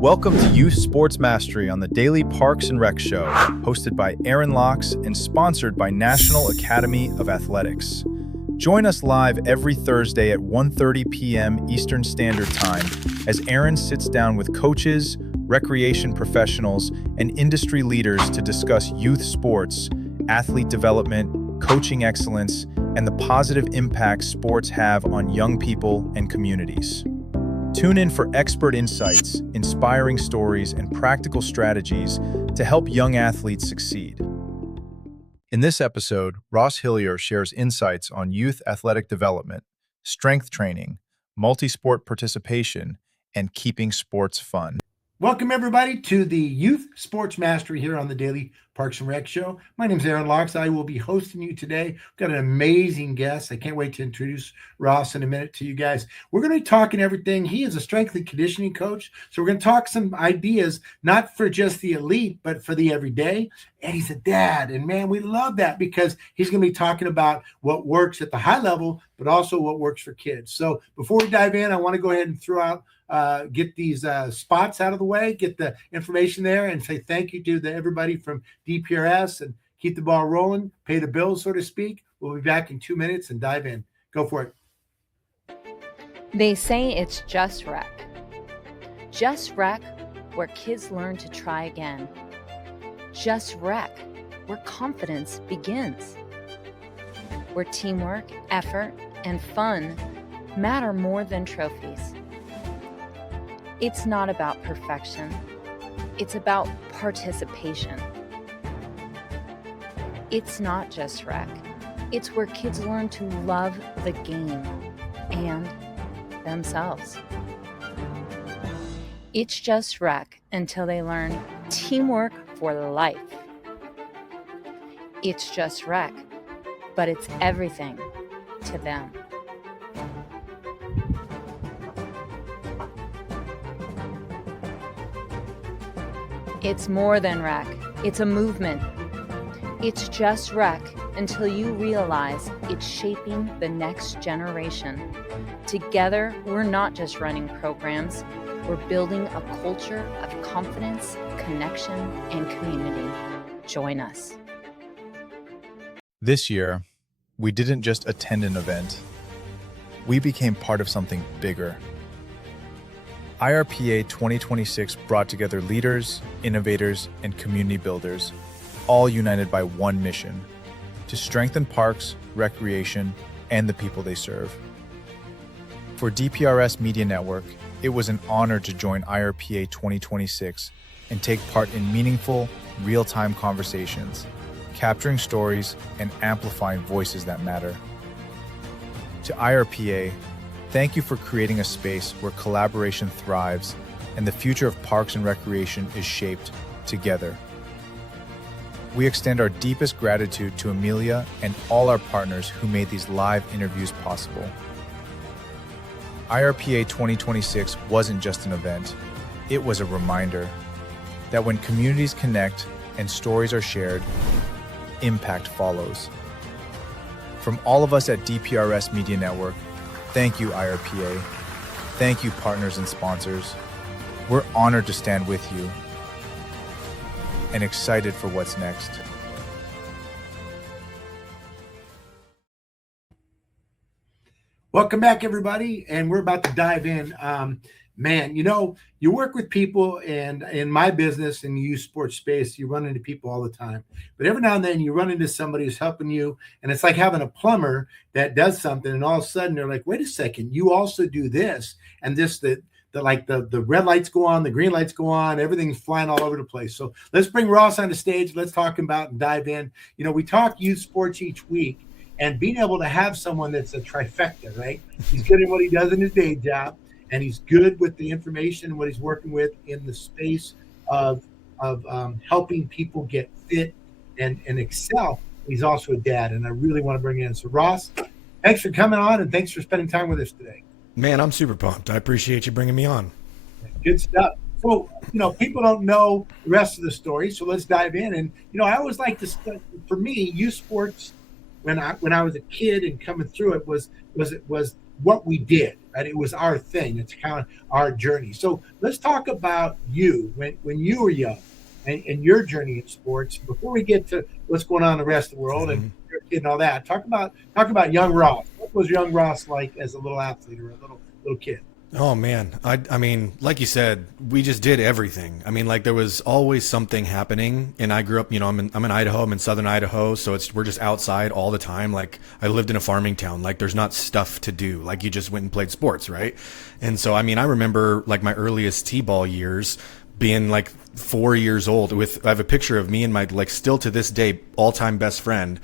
Welcome to Youth Sports Mastery on the Daily Parks and Rec Show, hosted by Aaron Locks and sponsored by National Academy of Athletics. Join us live every Thursday at 1:30 p.m. Eastern Standard Time as Aaron sits down with coaches, recreation professionals, and industry leaders to discuss youth sports, athlete development, coaching excellence, and the positive impact sports have on young people and communities. Tune in for expert insights, inspiring stories, and practical strategies to help young athletes succeed. In this episode, Ross Hillier shares insights on youth athletic development, strength training, multi-sport participation, and keeping sports fun. Welcome, everybody, to the Youth Sports Mastery here on the Daily Parks and Rec Show. My name is Aaron Locks. I will be hosting you today. We've got an amazing guest. I can't wait to introduce Ross in a minute to you guys. We're going to be talking everything. He is a strength and conditioning coach. So we're going to talk some ideas, not for just the elite, but for the everyday. And he's a dad. And man, we love that because he's going to be talking about what works at the high level, but also what works for kids. So before we dive in, I want to go ahead and throw out get these spots out of the way, get the information there, and say thank you to everybody from DPRS and keep the ball rolling, pay the bills, so to speak. We'll be back in 2 minutes and dive in. Go for it. They say it's just rec. Just rec, where kids learn to try again. Just rec, where confidence begins. Where teamwork, effort, and fun matter more than trophies. It's not about perfection. It's about participation. It's not just rec. It's where kids learn to love the game and themselves. It's just rec until they learn teamwork for life. It's just rec, but it's everything to them. It's more than rec. It's a movement. It's just rec until you realize it's shaping the next generation. Together, we're not just running programs. We're building a culture of confidence, connection, and community. Join us. This year, we didn't just attend an event. We became part of something bigger. IRPA 2026 brought together leaders, innovators, and community builders, all united by one mission: to strengthen parks, recreation, and the people they serve. For DPRS Media Network, it was an honor to join IRPA 2026 and take part in meaningful, real-time conversations, capturing stories and amplifying voices that matter. To IRPA, thank you for creating a space where collaboration thrives and the future of parks and recreation is shaped together. We extend our deepest gratitude to Amelia and all our partners who made these live interviews possible. IRPA 2026 wasn't just an event, it was a reminder that when communities connect and stories are shared, impact follows. From all of us at DPRS Media Network, thank you, IRPA. Thank you, partners and sponsors. We're honored to stand with you and excited for what's next. Welcome back, everybody, and we're about to dive in. Man, you work with people, and in my business, in the youth sports space, you run into people all the time. But every now and then you run into somebody who's helping you, and it's like having a plumber that does something, and all of a sudden they're like, wait a second, you also do this, and this, the red lights go on, the green lights go on, everything's flying all over the place. So let's bring Ross on the stage. Let's talk about and dive in. We talk youth sports each week, and being able to have someone that's a trifecta, right? He's good at what he does in his day job, and he's good with the information and what he's working with in the space of helping people get fit and excel. He's also a dad, and I really want to bring in. So Ross, thanks for coming on, and thanks for spending time with us today. Man, I'm super pumped. I appreciate you bringing me on. Good stuff. So, people don't know the rest of the story, so let's dive in. And, I always like to, for me, youth sports, when I was a kid and coming through it was what we did. right? It was our thing. It's kind of our journey. So let's talk about you when you were young and your journey in sports. Before we get to what's going on in the rest of the world and your kid and all that, talk about young Ross. What was young Ross like as a little athlete or a little kid? Oh man, I mean, like you said, we just did everything. I mean, like there was always something happening, and I grew up. I'm in Idaho. I'm in southern Idaho, so we're just outside all the time. Like I lived in a farming town. Like there's not stuff to do. Like you just went and played sports, right? And so I mean, I remember like my earliest t-ball years being like 4 years old. I have a picture of me and my like still to this day all-time best friend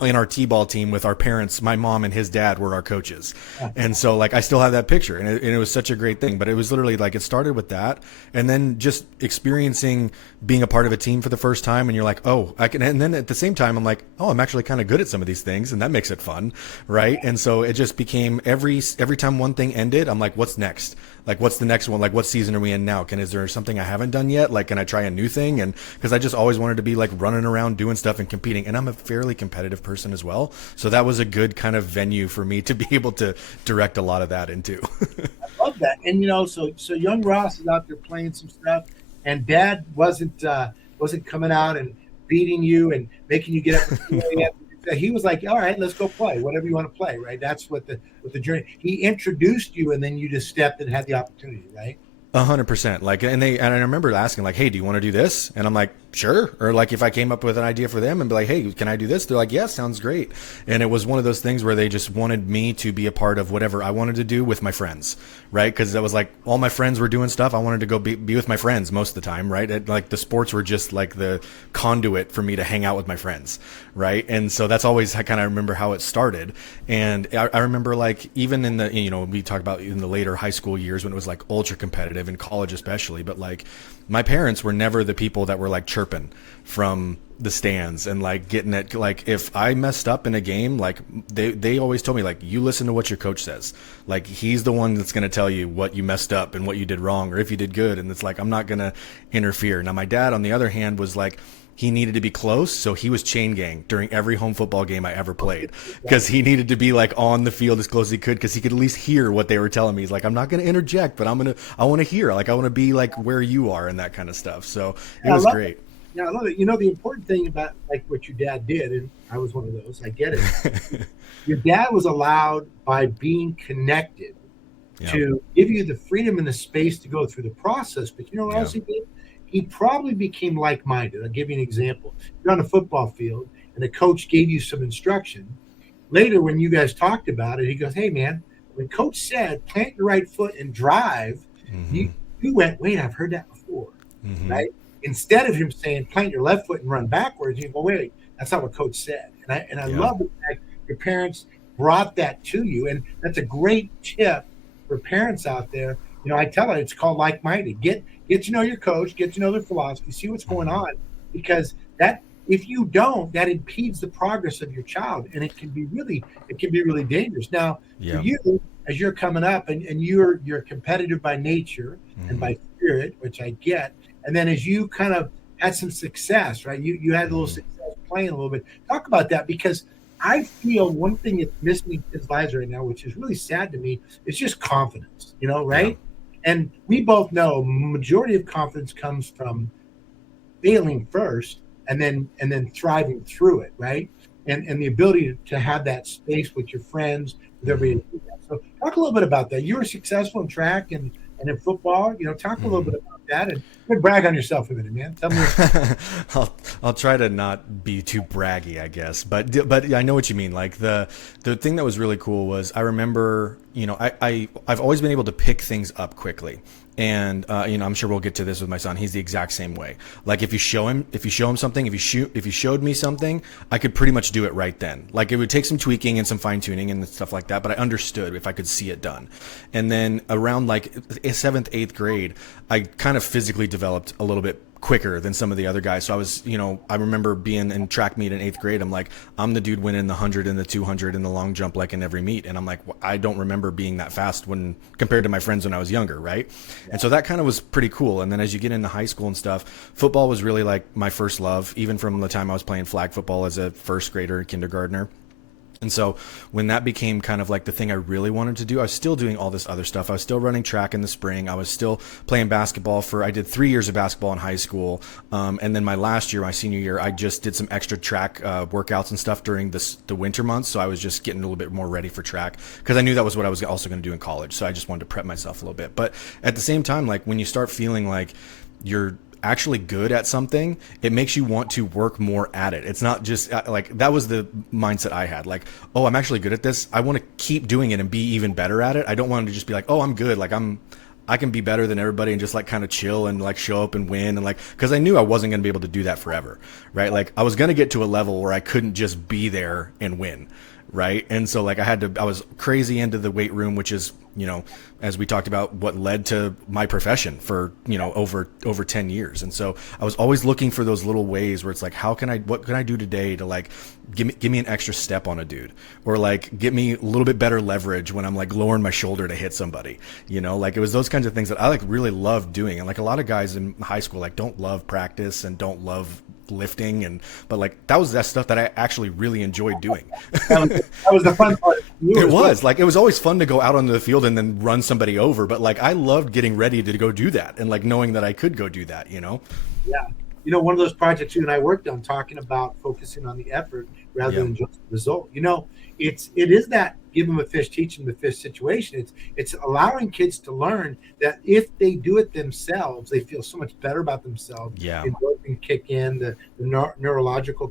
in our t-ball team with our parents. My mom and his dad were our coaches. And so like I still have that picture, and it was such a great thing. But it was literally like it started with that, and then just experiencing being a part of a team for the first time, and you're like, oh, I can. And then at the same time I'm like, oh, I'm actually kind of good at some of these things, and that makes it fun, right? And so it just became every time one thing ended, I'm like, what's next? Like what's the next one? Like what season are we in now? Is there something I haven't done yet? Like can I try a new thing? And because I just always wanted to be like running around doing stuff and competing, and I'm a fairly competitive person as well, so that was a good kind of venue for me to be able to direct a lot of that into. I love that. And so young Ross is out there playing some stuff, and Dad wasn't coming out and beating you and making you get up. He was like, all right, let's go play whatever you want to play, right? That's what the journey. He introduced you, and then you just stepped and had the opportunity, right? 100%. Like, and I remember asking like, hey, do you want to do this? And I'm like, sure. Or like if I came up with an idea for them and be like, hey, can I do this? They're like, yeah, sounds great. And it was one of those things where they just wanted me to be a part of whatever I wanted to do with my friends, right? Because that was like all my friends were doing stuff. I wanted to go be with my friends most of the time, right? Like the sports were just like the conduit for me to hang out with my friends, right? And so that's always I kind of remember how it started. And I remember like even in the, we talk about in the later high school years when it was like ultra competitive in college especially, but like my parents were never the people that were like chirping from the stands and like getting it. Like if I messed up in a game, like they always told me like, you listen to what your coach says. Like he's the one that's going to tell you what you messed up and what you did wrong or if you did good. And it's like, I'm not going to interfere. Now my dad on the other hand was like, he needed to be close, so he was chain gang during every home football game I ever played because he needed to be like on the field as close as he could because he could at least hear what they were telling me. He's like, I'm not going to interject, but I want to hear. Like I want to be like where you are and that kind of stuff. So it was great. Yeah, I love it. The important thing about like what your dad did, and I was one of those. I get it. Your dad was allowed by being connected to give you the freedom and the space to go through the process. But you know what else he did? He probably became like-minded. I'll give you an example. You're on a football field, and the coach gave you some instruction. Later, when you guys talked about it, he goes, hey, man, when coach said plant your right foot and drive, you went, wait, I've heard that before, right? Instead of him saying plant your left foot and run backwards, you go, wait, that's not what coach said. And I love the fact your parents brought that to you, and that's a great tip for parents out there. I tell it, it's called like-minded. Get to know your coach, get to know their philosophy, see what's going on, because that if you don't, that impedes the progress of your child, and it can be really dangerous. Now, for you, as you're coming up, and you're competitive by nature and by spirit, which I get, and then as you kind of had some success, right? You had a little success playing a little bit. Talk about that, because I feel one thing that's missing in kids' lives right now, which is really sad to me, is just confidence, right? Yeah. And we both know majority of confidence comes from failing first and then thriving through it, right? And the ability to have that space with your friends, with everybody. So talk a little bit about that. You were successful in track and in football. Talk a little bit about that, and brag on yourself a minute, man. Tell me. I'll try to not be too braggy, I guess, but I know what you mean. Like the thing that was really cool was I remember, I've always been able to pick things up quickly. And I'm sure we'll get to this with my son. He's the exact same way. Like if you show him something, if you showed me something, I could pretty much do it right then. Like it would take some tweaking and some fine tuning and stuff like that, but I understood if I could see it done. And then around like 7th, 8th grade, I kind of physically developed a little bit quicker than some of the other guys. So I was, I remember being in track meet in 8th grade. I'm like, I'm the dude winning the 100 and the 200 and the long jump, like in every meet. And I'm like, I don't remember being that fast when compared to my friends when I was younger. Right. Yeah. And so that kind of was pretty cool. And then as you get into high school and stuff, football was really like my first love, even from the time I was playing flag football as a first grader, kindergartner. And so when that became kind of like the thing I really wanted to do, I was still doing all this other stuff. I was still running track in the spring. I was still playing basketball I did 3 years of basketball in high school. And then my last year, my senior year, I just did some extra track workouts and stuff during the winter months. So I was just getting a little bit more ready for track because I knew that was what I was also going to do in college. So I just wanted to prep myself a little bit. But at the same time, like when you start feeling like you're actually good at something, it makes you want to work more at it. It's not just like, that was the mindset I had, like, oh, I'm actually good at this, I want to keep doing it and be even better at it. I don't want to just be like, oh, I'm good, like I can be better than everybody and just like kind of chill and like show up and win, and like, because I knew I wasn't going to be able to do that forever, right? Like I was going to get to a level where I couldn't just be there and win, right? And so like I was crazy into the weight room, which is, you know, as we talked about, what led to my profession for, you know, over 10 years. And so I was always looking for those little ways where it's like, what can I do today to like give me an extra step on a dude, or like get me a little bit better leverage when I'm like lowering my shoulder to hit somebody, you know, like it was those kinds of things that I like really loved doing. And like a lot of guys in high school like don't love practice and don't love lifting, but like that was that stuff that I actually really enjoyed doing. That was the fun part. It was like, it was always fun to go out onto the field and then run somebody over, but like I loved getting ready to go do that and like knowing that I could go do that, you know? Yeah. You know, one of those projects you and I worked on, talking about focusing on the effort rather than just the result. You know, it is that give them a fish, teach them the fish situation. It's allowing kids to learn that if they do it themselves, they feel so much better about themselves. Yeah. Endorphins kick in, the neurological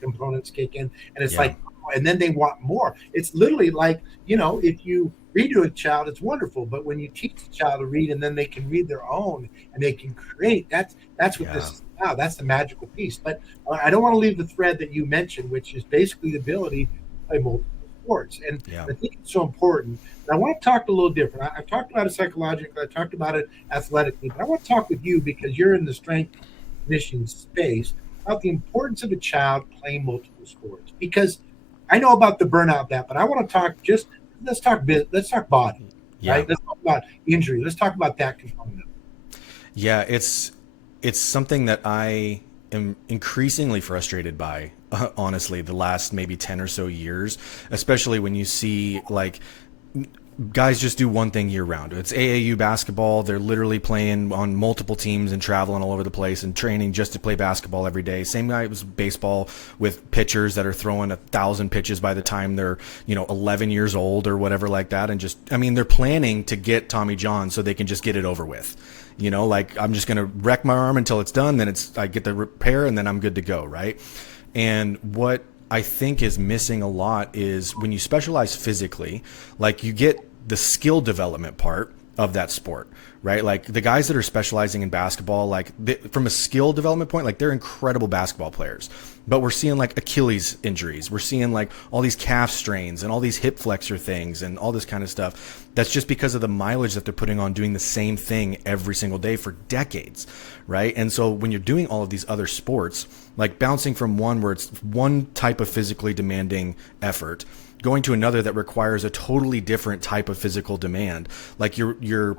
components kick in, and it's like, and then they want more. It's literally like, you know, if you read to a child, it's wonderful, but when you teach a child to read and then they can read their own and they can create, that's what this is about. That's the magical piece. But I don't want to leave the thread that you mentioned, which is basically the ability to play multiple sports. And I think it's so important. And I want to talk a little different. I've talked about it psychologically, I talked about it athletically, but I want to talk with you because you're in the strength conditioning space about the importance of a child playing multiple sports. Because I know about the burnout but I want to talk let's talk body, right? Let's talk about injury. Let's talk about that component. Yeah, it's something that I am increasingly frustrated by, honestly, the last maybe 10 or so years, especially when you see like guys just do one thing year round. It's AAU basketball. They're literally playing on multiple teams and traveling all over the place and training just to play basketball every day. Same guy was baseball with pitchers that are throwing 1,000 pitches by the time they're, 11 years old or whatever like that. And just, they're planning to get Tommy John so they can just get it over with. Like I'm just going to wreck my arm until it's done. Then I get the repair and then I'm good to go. Right. And what I think is missing a lot is when you specialize physically, like you get the skill development part of that sport, right? Like the guys that are specializing in basketball, like from a skill development point, like they're incredible basketball players, but we're seeing like Achilles injuries. We're seeing like all these calf strains and all these hip flexor things and all this kind of stuff. That's just because of the mileage that they're putting on doing the same thing every single day for decades, right? And so when you're doing all of these other sports, like bouncing from one where it's one type of physically demanding effort, going to another that requires a totally different type of physical demand, like you're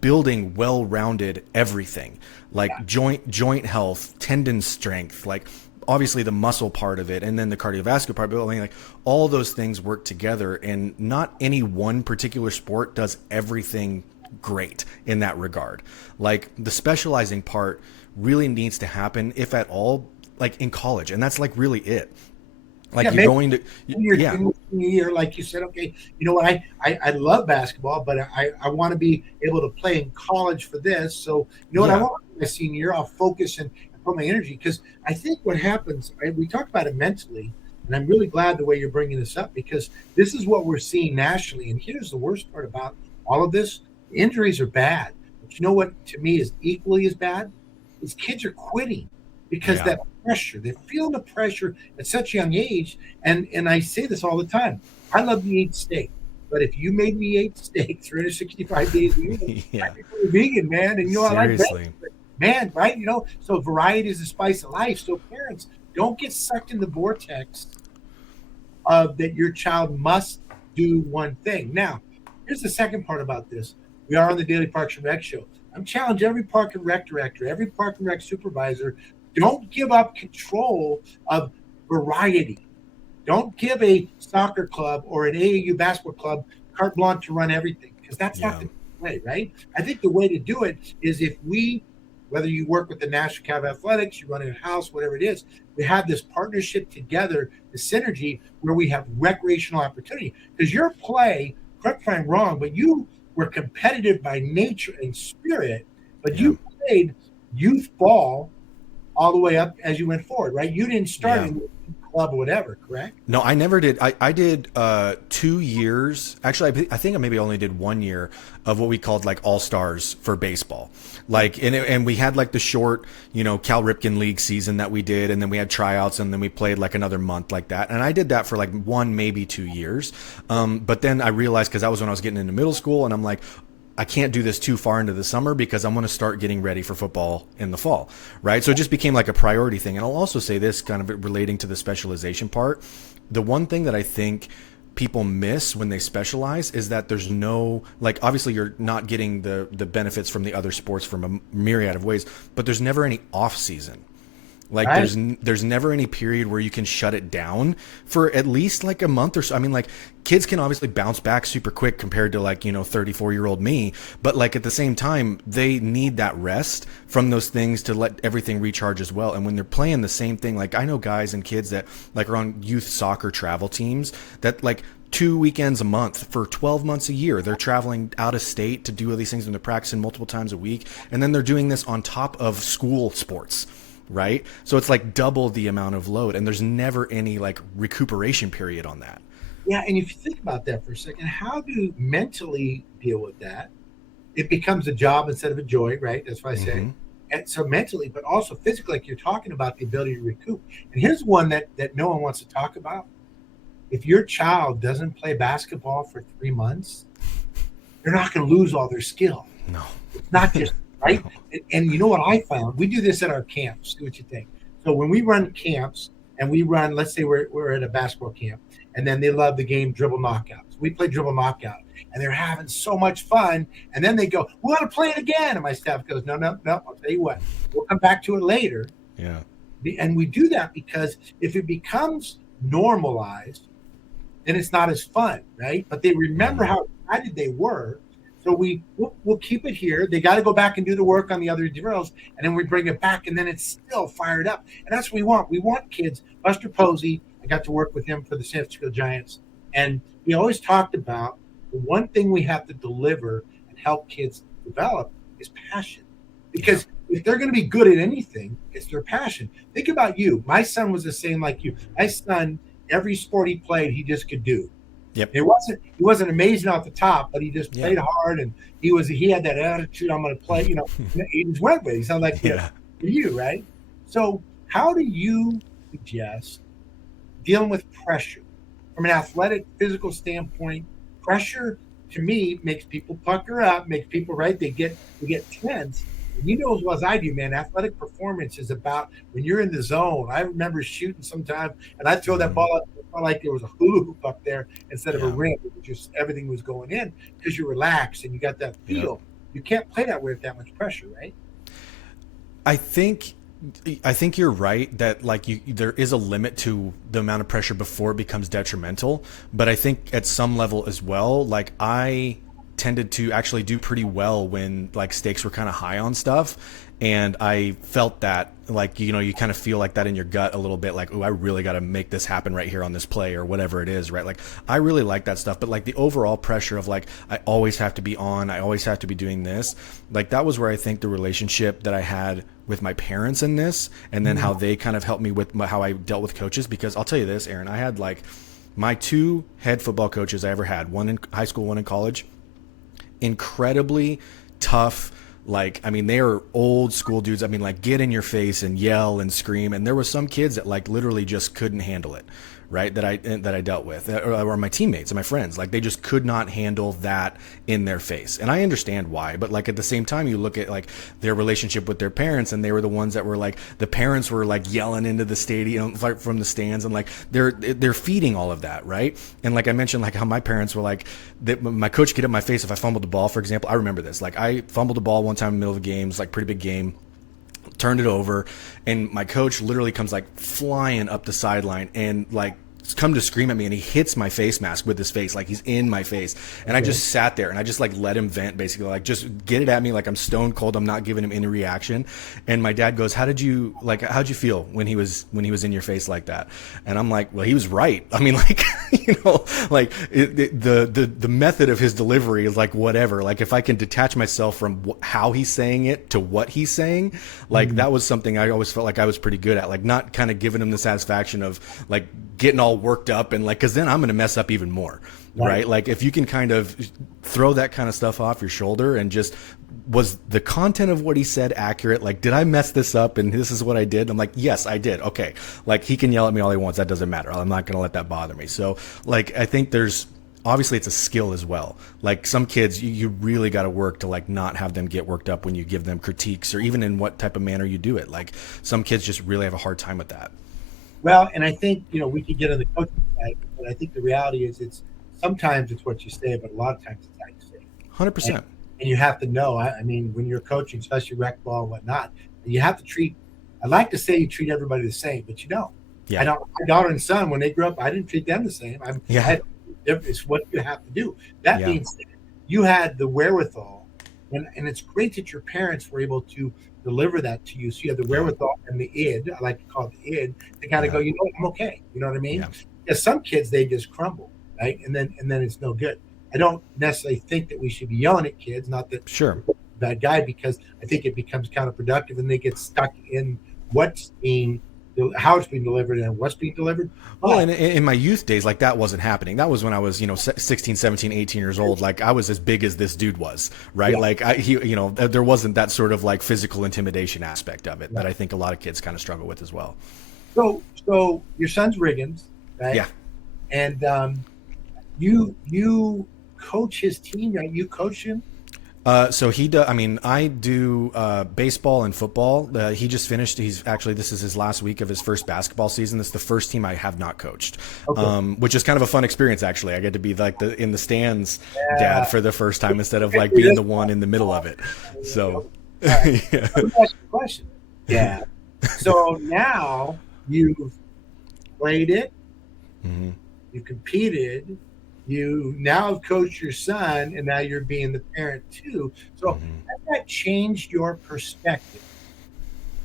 building well-rounded everything, like joint health, tendon strength, like obviously the muscle part of it, and then the cardiovascular part, but like all those things work together, and not any one particular sport does everything great in that regard. Like the specializing part really needs to happen, if at all, like in college, and that's like really it. Like you're going to, you're like you said, okay, you know what, I love basketball, but I want to be able to play in college for this. So you know what, I want my senior year, I'll focus and put my energy, because I think what happens, we talk about it mentally, and I'm really glad the way you're bringing this up, because this is what we're seeing nationally. And here's the worst part about all of this: injuries are bad, but you know what to me is equally as bad is kids are quitting because that pressure, they're feeling the pressure at such a young age. And I say this all the time, I love to eat steak, but if you made me eat steak 365 days a year, I'd be a vegan, man. And I like that, man, right? So variety is the spice of life. So parents, don't get sucked in the vortex of that your child must do one thing. Now, here's the second part about this. We are on the Daily Parks and Rec show. I'm challenging every park and rec director, every park and rec supervisor, don't give up control of variety. Don't give a soccer club or an AAU basketball club carte blanche to run everything, because that's not the way, right? I think the way to do it is if we, whether you work with the National Academy of Athletics, you run a house, whatever it is, we have this partnership together, the synergy where we have recreational opportunity. Because your play, correct me if I'm wrong, but you were competitive by nature and spirit, but you played youth ball all the way up as you went forward, right? You didn't start in a club or whatever, correct? No, I never did. I did 2 years. Actually, I think I maybe only did 1 year of what we called like all stars for baseball. Like, and we had like the short, Cal Ripken League season that we did, and then we had tryouts, and then we played like another month like that. And I did that for like 1, maybe 2 years. But then I realized, because that was when I was getting into middle school, and I'm like, I can't do this too far into the summer because I'm going to start getting ready for football in the fall, right? So it just became like a priority thing. And I'll also say this, kind of relating to the specialization part. The one thing that I think people miss when they specialize is that there's no, like, obviously you're not getting the benefits from the other sports from a myriad of ways, but there's never any off season. Like there's never any period where you can shut it down for at least like a month or so. I mean, like, kids can obviously bounce back super quick compared to like, 34-year-old me, but like at the same time, they need that rest from those things to let everything recharge as well. And when they're playing the same thing, like I know guys and kids that like are on youth soccer travel teams that like 2 weekends a month for 12 months a year, they're traveling out of state to do all these things, and they're practicing multiple times a week. And then they're doing this on top of school sports. Right? So it's like double the amount of load, and there's never any like recuperation period on that. Yeah. And if you think about that for a second, how do you mentally deal with that? It becomes a job instead of a joy, right? That's what I say. And so mentally, but also physically, like you're talking about the ability to recoup. And here's one that no one wants to talk about. If your child doesn't play basketball for 3 months, they're not going to lose all their skill. No. It's not just right. And you know what I found? We do this at our camps. See what you think. So when we run camps and we run, let's say we're at a basketball camp, and then they love the game dribble knockouts. We play dribble knockout, and they're having so much fun. And then they go, "We want to play it again." And my staff goes, "No. I'll tell you what. We'll come back to it later." Yeah. And we do that because if it becomes normalized, then it's not as fun, right? But they remember how excited they were. So we'll keep it here. They got to go back and do the work on the other drills, and then we bring it back, and then it's still fired up. And that's what we want. We want kids. Buster Posey, I got to work with him for the San Francisco Giants, and we always talked about the one thing we have to deliver and help kids develop is passion. Because if they're going to be good at anything, it's their passion. Think about you. My son was the same like you. My son, every sport he played, he just could do. Yep. He wasn't amazing off the top, but he just played hard, and he had that attitude. I'm going to play. He just went with it. He sounded like you, right? So how do you suggest dealing with pressure from an athletic, physical standpoint? Pressure to me makes people pucker up, makes people they get tense. And you know as well as I do, man, athletic performance is about when you're in the zone. I remember shooting sometime, and I'd throw that ball up. It felt like there was a hula hoop up there instead of a rim. It was just everything was going in because you're relaxed and you got that feel. You can't play that way with that much pressure, right? I think you're right that there is a limit to the amount of pressure before it becomes detrimental. But I think at some level as well, like I tended to actually do pretty well when like stakes were kind of high on stuff. And I felt that you kind of feel like that in your gut a little bit, like, oh, I really got to make this happen right here on this play or whatever it is, right? Like I really like that stuff, but like the overall pressure of like, I always have to be on, I always have to be doing this. Like that was where I think the relationship that I had with my parents in this, and then how they kind of helped me with how I dealt with coaches. Because I'll tell you this, Aaron, I had like my 2 head football coaches I ever had, one in high school, one in college, incredibly tough. Like, I mean, they are old school dudes. I mean, like get in your face and yell and scream. And there were some kids that like literally just couldn't handle it, right? That I dealt with, or my teammates and my friends, like they just could not handle that in their face. And I understand why, but like at the same time, you look at like their relationship with their parents, and they were the ones that were like, the parents were like yelling into the stadium from the stands, and like they're feeding all of that, right? And like I mentioned, like how my parents were like, my coach could get in my face if I fumbled the ball, for example. I remember this, like I fumbled the ball one time in the middle of the game. It was like pretty big game. Turned it over, and my coach literally comes like flying up the sideline and like come to scream at me, and he hits my face mask with his face, like he's in my face. And I just sat there and I just like let him vent, basically, like just get it at me, like I'm stone cold. I'm not giving him any reaction. And my dad goes, how'd you feel when he was in your face like that? And I'm like, well, he was right. I mean, like, you know, like the method of his delivery is like whatever. Like if I can detach myself from how he's saying it to what he's saying, like that was something I always felt like I was pretty good at, like not kind of giving him the satisfaction of like getting all worked up and like, cause then I'm going to mess up even more. Right. Like if you can kind of throw that kind of stuff off your shoulder and just, was the content of what he said accurate? Like, did I mess this up and this is what I did? I'm like, yes, I did. Okay. Like he can yell at me all he wants. That doesn't matter. I'm not going to let that bother me. So like, I think obviously it's a skill as well. Like some kids, you really got to work to like not have them get worked up when you give them critiques or even in what type of manner you do it. Like some kids just really have a hard time with that. Well, and I think, you know, we could get on the coaching side, but I think the reality is sometimes it's what you say, but a lot of times it's how you say it. 100%. And you have to know, I mean, when you're coaching, especially rec ball and whatnot, you have to treat, I like to say you treat everybody the same, but you don't. Yeah. My daughter and son, when they grew up, I didn't treat them the same. It's what you have to do. That being said, you had the wherewithal, and it's great that your parents were able to deliver that to you. So you have the wherewithal and the id, I like to call it the id, to kind of go, you know, I'm okay. You know what I mean? Yeah. Some kids, they just crumble, right? And then it's no good. I don't necessarily think that we should be yelling at kids, not that sure bad guy, because I think it becomes counterproductive and they get stuck in how it's being delivered and what's being delivered. Well, in my youth days, like that wasn't happening. That was when I was, you know, 16, 17, 18 years old. Like I was as big as this dude was, right? Yeah. Like there wasn't that sort of like physical intimidation aspect of it that I think a lot of kids kind of struggle with as well. So your son's Riggins, right? Yeah. And you coach his team, right? You coach him? So he does. I mean, I do baseball and football. He just finished. This is his last week of his first basketball season. This is the first team I have not coached, which is kind of a fun experience. Actually, I get to be like in the stands dad for the first time instead of like being the one in the middle of it. So, right. Yeah. Let me ask you a question. Yeah. So now you've played it. Mm-hmm. You competed. You now have coached your son, and now you're being the parent too. So has that changed your perspective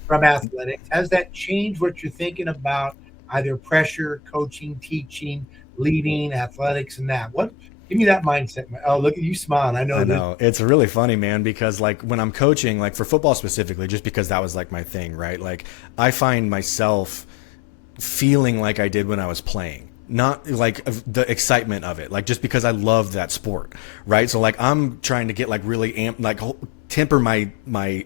from athletics? Has that changed what you're thinking about either pressure, coaching, teaching, leading, athletics, and that? Give me that mindset. Oh, look at you smiling. I know. It's really funny, man, because like when I'm coaching, like for football specifically, just because that was like my thing, right? Like I find myself feeling like I did when I was playing. Not like the excitement of it, like just because I love that sport, right? So like I'm trying to get like really like temper my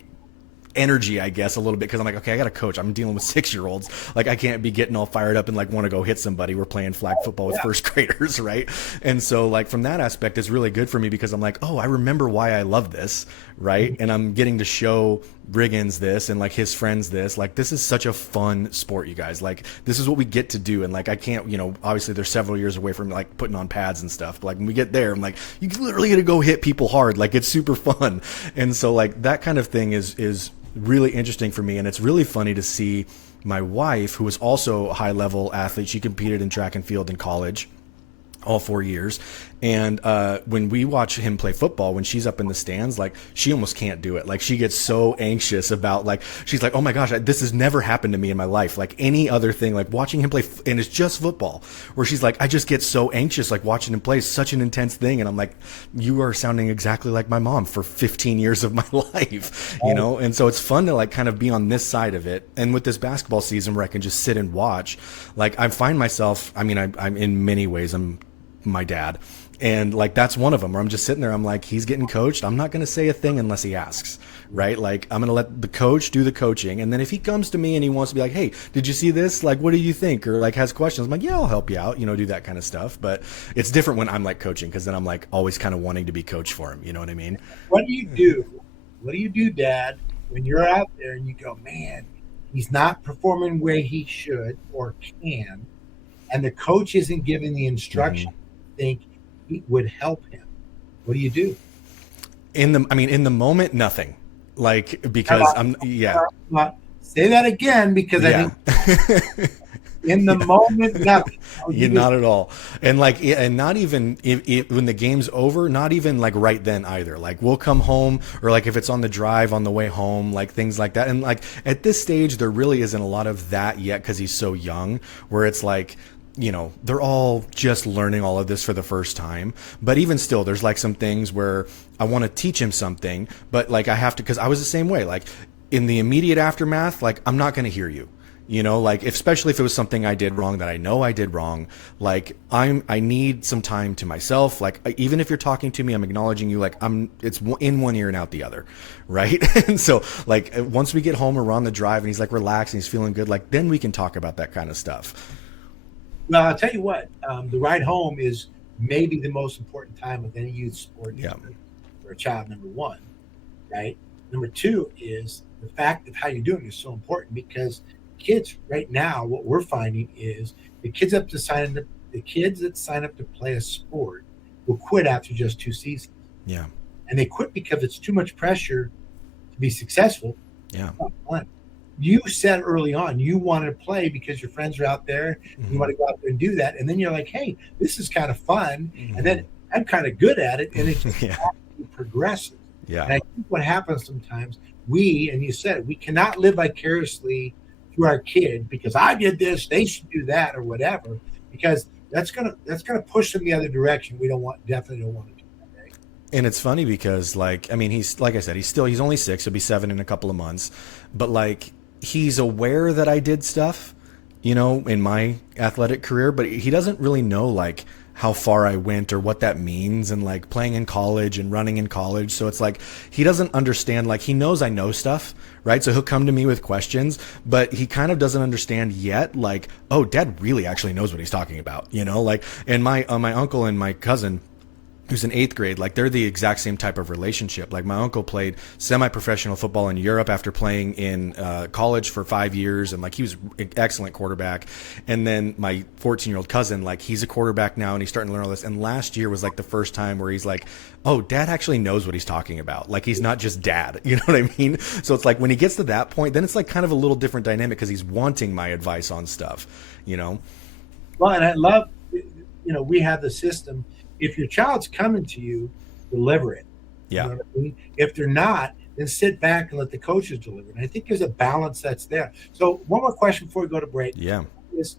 energy, I guess, a little bit, because I'm like, okay, I got to coach. I'm dealing with 6-year-olds. Like I can't be getting all fired up and like want to go hit somebody. We're playing flag football with first graders, right? And so like from that aspect, it's really good for me because I'm like, oh, I remember why I love this, right? And I'm getting to show Riggins this and like his friends this. Like this is such a fun sport, you guys. Like this is what we get to do. And like I can't, you know, obviously they're several years away from like putting on pads and stuff. But like when we get there, I'm like, you literally get to go hit people hard. Like it's super fun. And so like that kind of thing is really interesting for me. And it's really funny to see my wife, who was also a high level athlete. She competed in track and field in college all 4 years. And when we watch him play football, when she's up in the stands, like she almost can't do it. Like she gets so anxious about like, she's like, oh my gosh, this has never happened to me in my life. Like any other thing, like watching him play, and it's just football, where she's like, I just get so anxious, like watching him play is such an intense thing. And I'm like, you are sounding exactly like my mom for 15 years of my life, you know? And so it's fun to like kind of be on this side of it. And with this basketball season where I can just sit and watch, like I find myself, I mean, I'm in many ways, I'm my dad. And like, that's one of them where I'm just sitting there. I'm like, he's getting coached. I'm not going to say a thing unless he asks, right? Like I'm going to let the coach do the coaching. And then if he comes to me and he wants to be like, hey, did you see this? Like, what do you think? Or like has questions. I'm like, yeah, I'll help you out, you know, do that kind of stuff. But it's different when I'm like coaching, because then I'm like always kind of wanting to be coached for him. You know what I mean? What do you do, Dad, when you're out there and you go, man, he's not performing the way he should or can, and the coach isn't giving the instruction think it would help him? What do you do? In the moment, nothing. Like, because say that again, because I think In the moment, nothing. Oh, Yeah, not at all. And like, and not even if when the game's over, not even like right then either. Like we'll come home, or like if it's on the drive on the way home, like things like that. And like at this stage, there really isn't a lot of that yet because he's so young, where it's like, you know, they're all just learning all of this for the first time. But even still, there's like some things where I want to teach him something, but like I have to, because I was the same way. Like in the immediate aftermath, like I'm not going to hear you. You know, like especially if it was something I did wrong that I know I did wrong, like I need some time to myself. Like even if you're talking to me, I'm acknowledging you. Like it's in one ear and out the other, right? And so like once we get home or we're on the drive and he's like relaxed and he's feeling good, like then we can talk about that kind of stuff. Well, I'll tell you what, the ride home is maybe the most important time of any youth sport for a child, number one, right? Number two is the fact of how you're doing is so important because kids right now, what we're finding is the kids that sign up to play a sport will quit after just 2 seasons. Yeah. And they quit because it's too much pressure to be successful. Yeah. It's not fun. You said early on you wanted to play because your friends are out there. Mm-hmm. You want to go out there and do that. And then you're like, hey, this is kind of fun. Mm-hmm. And then I'm kind of good at it. And it just progresses. Yeah. And I think what happens sometimes, and you said, we cannot live vicariously through our kid because I did this, they should do that or whatever, because that's gonna push them the other direction. Definitely don't want to do that. Right? And it's funny because like, I mean, he's, like I said, he's only 6, he'll be 7 in a couple of months, but like he's aware that I did stuff, you know, in my athletic career, but he doesn't really know like how far I went or what that means, and like playing in college and running in college. So it's like, he doesn't understand, like he knows I know stuff, right? So he'll come to me with questions, but he kind of doesn't understand yet, like, oh, dad really actually knows what he's talking about, you know, like, and my uncle and my cousin, who's in 8th grade, like they're the exact same type of relationship. Like my uncle played semi-professional football in Europe after playing in college for 5 years, and like he was an excellent quarterback. And then my 14-year-old cousin, like he's a quarterback now and he's starting to learn all this. And last year was like the first time where he's like, oh, dad actually knows what he's talking about. Like he's not just dad, you know what I mean? So it's like when he gets to that point, then it's like kind of a little different dynamic because he's wanting my advice on stuff, you know? Well, and I love, we have the system. If your child's coming to you, deliver it. Yeah. You know what I mean? If they're not, then sit back and let the coaches deliver it. And I think there's a balance that's there. So one more question before we go to break. Yeah. Is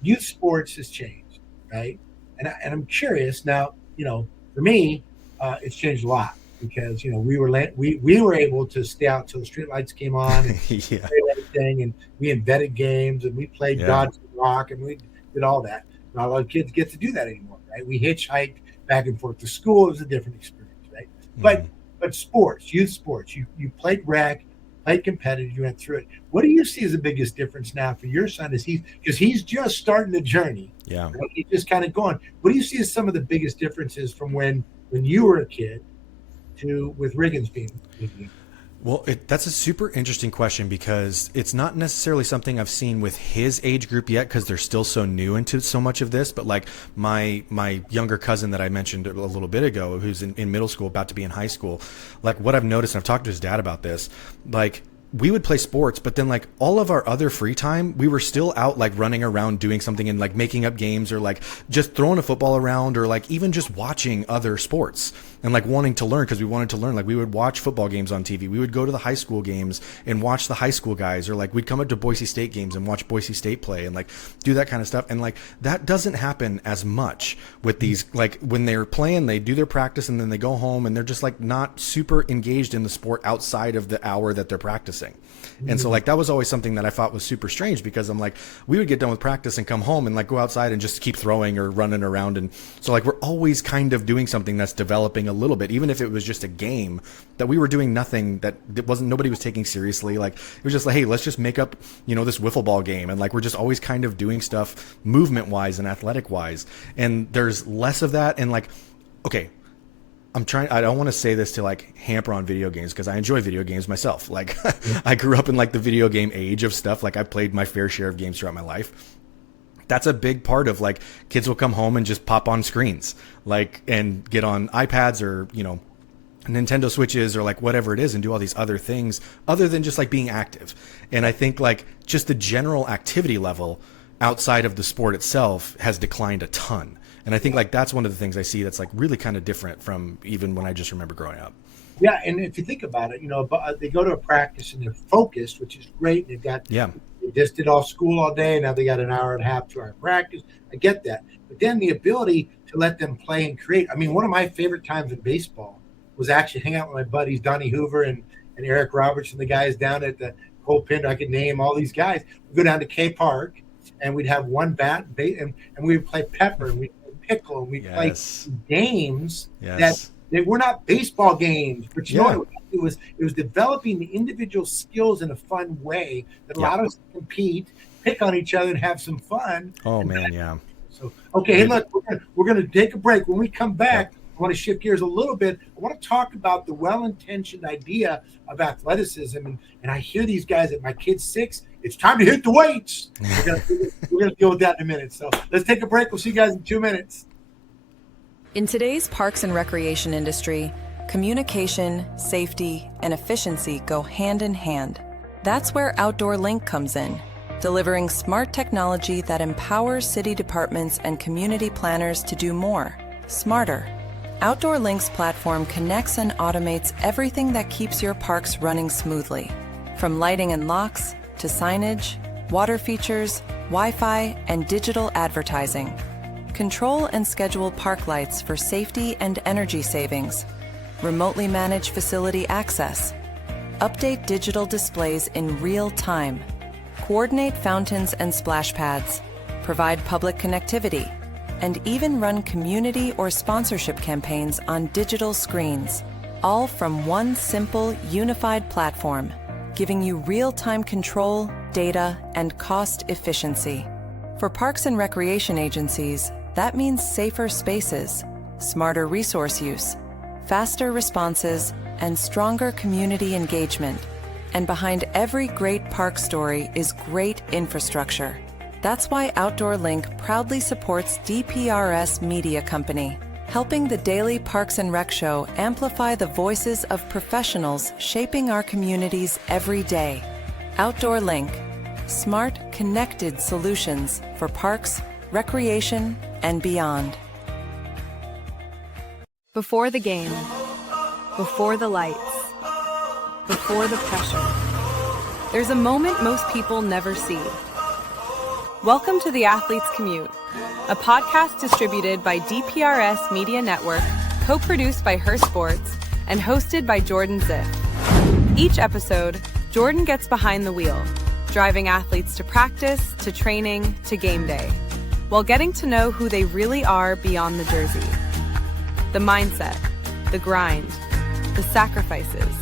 youth sports has changed, right? And I'm curious now. For me, it's changed a lot because we were able to stay out till the street lights came on and Yeah. played everything, and we invented games and we played Dodge and Rock and we did all that. Not a lot of kids get to do that anymore, right? We hitchhiked back and forth to school. It was a different experience, right? Mm-hmm. But sports, youth sports, you played rec, played competitive, you went through it. What do you see as the biggest difference now for your son? Because he's just starting the journey. Yeah. Right? He's just kind of going. What do you see as some of the biggest differences from when you were a kid to with Riggins being? Well, that's a super interesting question because it's not necessarily something I've seen with his age group yet because they're still so new into so much of this. But like my younger cousin that I mentioned a little bit ago, who's in middle school, about to be in high school, like what I've noticed, and I've talked to his dad about this, like we would play sports, but then like all of our other free time, we were still out like running around doing something and like making up games or like just throwing a football around or like even just watching other sports and like wanting to learn because we wanted to learn. Like we would watch football games on TV. We would go to the high school games and watch the high school guys, or like we'd come up to Boise State games and watch Boise State play and like do that kind of stuff. And like that doesn't happen as much with these, like when they're playing, they do their practice and then they go home and they're just like not super engaged in the sport outside of the hour that they're practicing. And so like that was always something that I thought was super strange because I'm like, we would get done with practice and come home and like go outside and just keep throwing or running around. And so like we're always kind of doing something that's developing a little bit, even if it was just a game that we were doing nothing that nobody was taking seriously. Like it was just like, hey, let's just make up, this wiffle ball game. And like we're just always kind of doing stuff movement wise and athletic wise. And there's less of that. And like, okay, I don't want to say this to like hamper on video games because I enjoy video games myself. Like I grew up in like the video game age of stuff. Like I played my fair share of games throughout my life. That's a big part of like kids will come home and just pop on screens, like, and get on iPads or, Nintendo Switches or like whatever it is and do all these other things other than just like being active. And I think like just the general activity level outside of the sport itself has declined a ton. And I think like that's one of the things I see that's like really kind of different from even when I just remember growing up. Yeah, and if you think about it, they go to a practice and they're focused, which is great. They've got Yeah. They just did off school all day. Now they got an hour and a half, 2 hour practice. I get that. But then the ability to let them play and create. I mean, one of my favorite times in baseball was actually hang out with my buddies, Donnie Hoover and Eric Roberts and the guys down at the Cole Pinder. I could name all these guys. We'd go down to K Park and we'd have one bat and we would play pepper and we'd play pickle and we'd play games that they were not baseball games, but you know what it was developing the individual skills in a fun way that allowed us to compete, pick on each other, and have some fun. Oh man, yeah. So okay, hey, look, we're gonna take a break. When we come back, I want to shift gears a little bit. I want to talk about the well-intentioned idea of athleticism, and I hear these guys at my kid's 6. It's time to hit the weights. We're gonna deal with that in a minute. So let's take a break. We'll see you guys in 2 minutes. In today's parks and recreation industry, communication, safety, and efficiency go hand in hand. That's where Outdoor Link comes in, delivering smart technology that empowers city departments and community planners to do more, smarter. Outdoor Link's platform connects and automates everything that keeps your parks running smoothly, from lighting and locks to signage, water features, Wi-Fi, and digital advertising. Control and schedule park lights for safety and energy savings. Remotely manage facility access. Update digital displays in real time. Coordinate fountains and splash pads. Provide public connectivity. And even run community or sponsorship campaigns on digital screens. All from one simple, unified platform, giving you real-time control, data, and cost efficiency. For parks and recreation agencies, that means safer spaces, smarter resource use, faster responses, and stronger community engagement. And behind every great park story is great infrastructure. That's why Outdoor Link proudly supports DPRS Media Company, helping the Daily Parks and Rec Show amplify the voices of professionals shaping our communities every day. Outdoor Link, smart, connected solutions for parks, recreation, and beyond. Before the game, before the lights, before the pressure, there's a moment most people never see. Welcome to The Athlete's Commute, a podcast distributed by DPRS Media Network, co-produced by Her Sports, and hosted by Jordan Ziff. Each episode, Jordan gets behind the wheel, driving athletes to practice, to training, to game day, while getting to know who they really are beyond the jersey. The mindset, the grind, the sacrifices,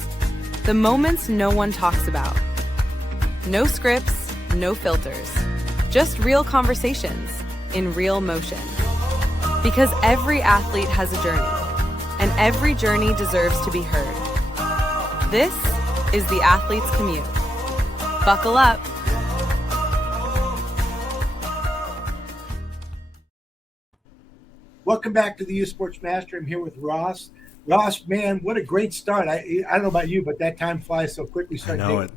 the moments no one talks about. No scripts, no filters, just real conversations in real motion. Because every athlete has a journey, and every journey deserves to be heard. This is The Athlete's Commute. Buckle up. Welcome back to the U Sports Master. I'm here with Ross. Ross, man, what a great start. I don't know about you, but that time flies so quickly. I know it.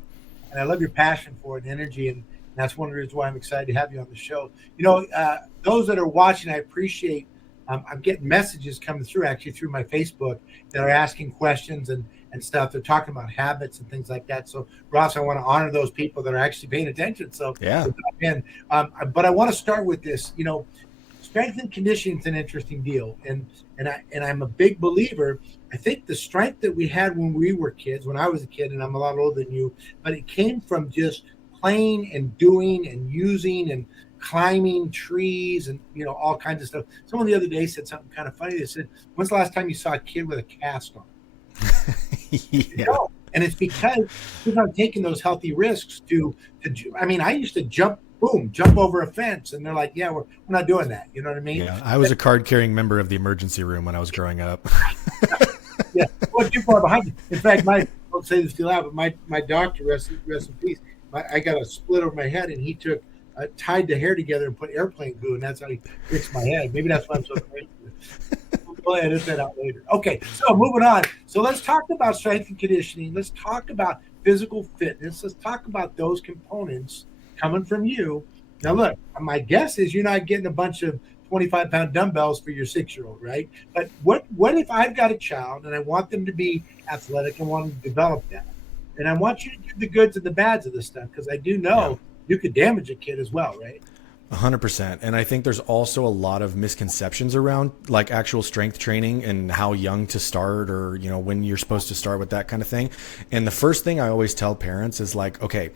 And I love your passion for it and energy, and that's one of the reasons why I'm excited to have you on the show. Those that are watching, I appreciate. I'm getting messages coming through, actually, through my Facebook that are asking questions and stuff. They're talking about habits and things like that. So, Ross, I want to honor those people that are actually paying attention. So, yeah. But I want to start with this. Strength and conditioning is an interesting deal, and I'm a big believer. I think the strength that we had when we were kids, when I was a kid, and I'm a lot older than you, but it came from just playing and doing and using and climbing trees and all kinds of stuff. Someone the other day said something kind of funny. They said, "When's the last time you saw a kid with a cast on?" Yeah. And it's because we're not taking those healthy risks to. I mean, I used to jump over a fence, and they're like, "Yeah, we're not doing that." You know what I mean? Yeah, I was a card-carrying member of the emergency room when I was growing up. Yeah, well, too far behind you. In fact, don't say this too loud, but my doctor, rest in peace. I got a split over my head, and he tied the hair together and put airplane glue, and that's how he fixed my head. Maybe that's why I'm so crazy. We'll edit that out later. Okay, so moving on. So let's talk about strength and conditioning. Let's talk about physical fitness. Let's talk about those components coming from you Now, look, my guess is you're not getting a bunch of 25-pound dumbbells for your 6-year-old, right? But what if I've got a child and I want them to be athletic and want to develop that? And I want you to do the goods and the bads of this stuff, because I do know you could damage a kid as well, right? 100%. And I think there's also a lot of misconceptions around like actual strength training and how young to start, or, you know, when you're supposed to start with that kind of thing. And the first thing I always tell parents is like, okay,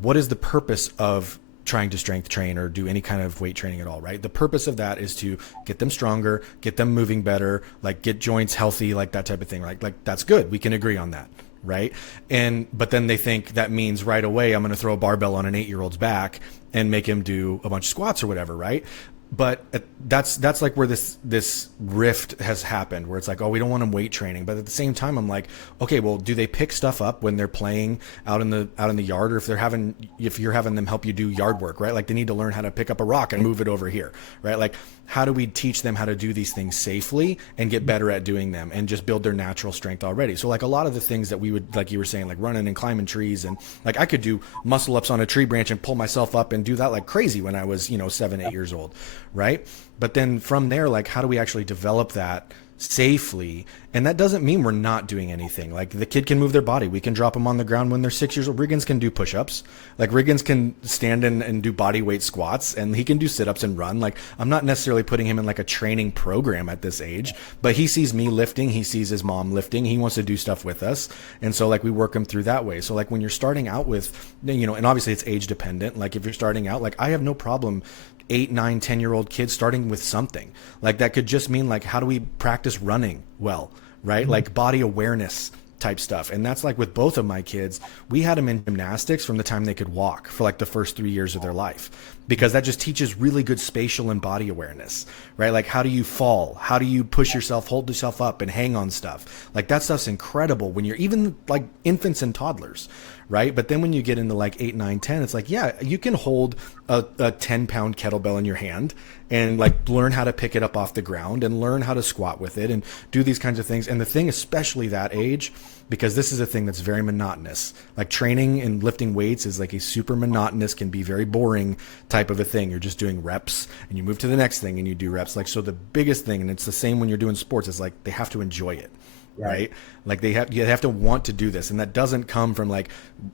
what is the purpose of trying to strength train or do any kind of weight training at all, right? The purpose of that is to get them stronger, get them moving better, like get joints healthy, like that type of thing, right? Like that's good. We can agree on that. Right. But then they think that means right away, I'm going to throw a barbell on an 8-year-old's back and make him do a bunch of squats or whatever. Right. But that's like where this rift has happened, where it's like, oh, we don't want them weight training. But at the same time, I'm like, okay, well, do they pick stuff up when they're playing out in the yard, or if you're having them help you do yard work, right? Like they need to learn how to pick up a rock and move it over here, right? Like how do we teach them how to do these things safely and get better at doing them and just build their natural strength already? So like a lot of the things that we would, like you were saying, like running and climbing trees, and like I could do muscle ups on a tree branch and pull myself up and do that like crazy when I was, 7, 8 years old. Right. But then from there, like, how do we actually develop that safely? And that doesn't mean we're not doing anything. Like the kid can move their body. We can drop them on the ground when they're 6 years old. Riggins can do push-ups. Like Riggins can stand and do body weight squats, and he can do sit-ups and run. Like I'm not necessarily putting him in like a training program at this age, but he sees me lifting. He sees his mom lifting. He wants to do stuff with us. And so like we work him through that way. So like when you're starting out with, and obviously it's age dependent. Like if you're starting out, like I have no problem 8, 9, 10-year-old kids starting with something like that. Could just mean like, how do we practice running well, right? Mm-hmm. Like body awareness type stuff. And that's like with both of my kids, we had them in gymnastics from the time they could walk for like the first 3 years of their life, because that just teaches really good spatial and body awareness, right? Like how do you fall? How do you push yourself, hold yourself up and hang on stuff? Like that stuff's incredible when you're even like infants and toddlers, right? But then when you get into like 8, 9, 10, it's like, yeah, you can hold a 10-pound kettlebell in your hand and like learn how to pick it up off the ground and learn how to squat with it and do these kinds of things. And the thing, especially that age, because this is a thing that's very monotonous, like training and lifting weights is like a super monotonous, can be very boring type of a thing. You're just doing reps and you move to the next thing and you do reps. Like, so the biggest thing, and it's the same when you're doing sports, is like they have to enjoy it. Right. Like you have to want to do this. And that doesn't come from like,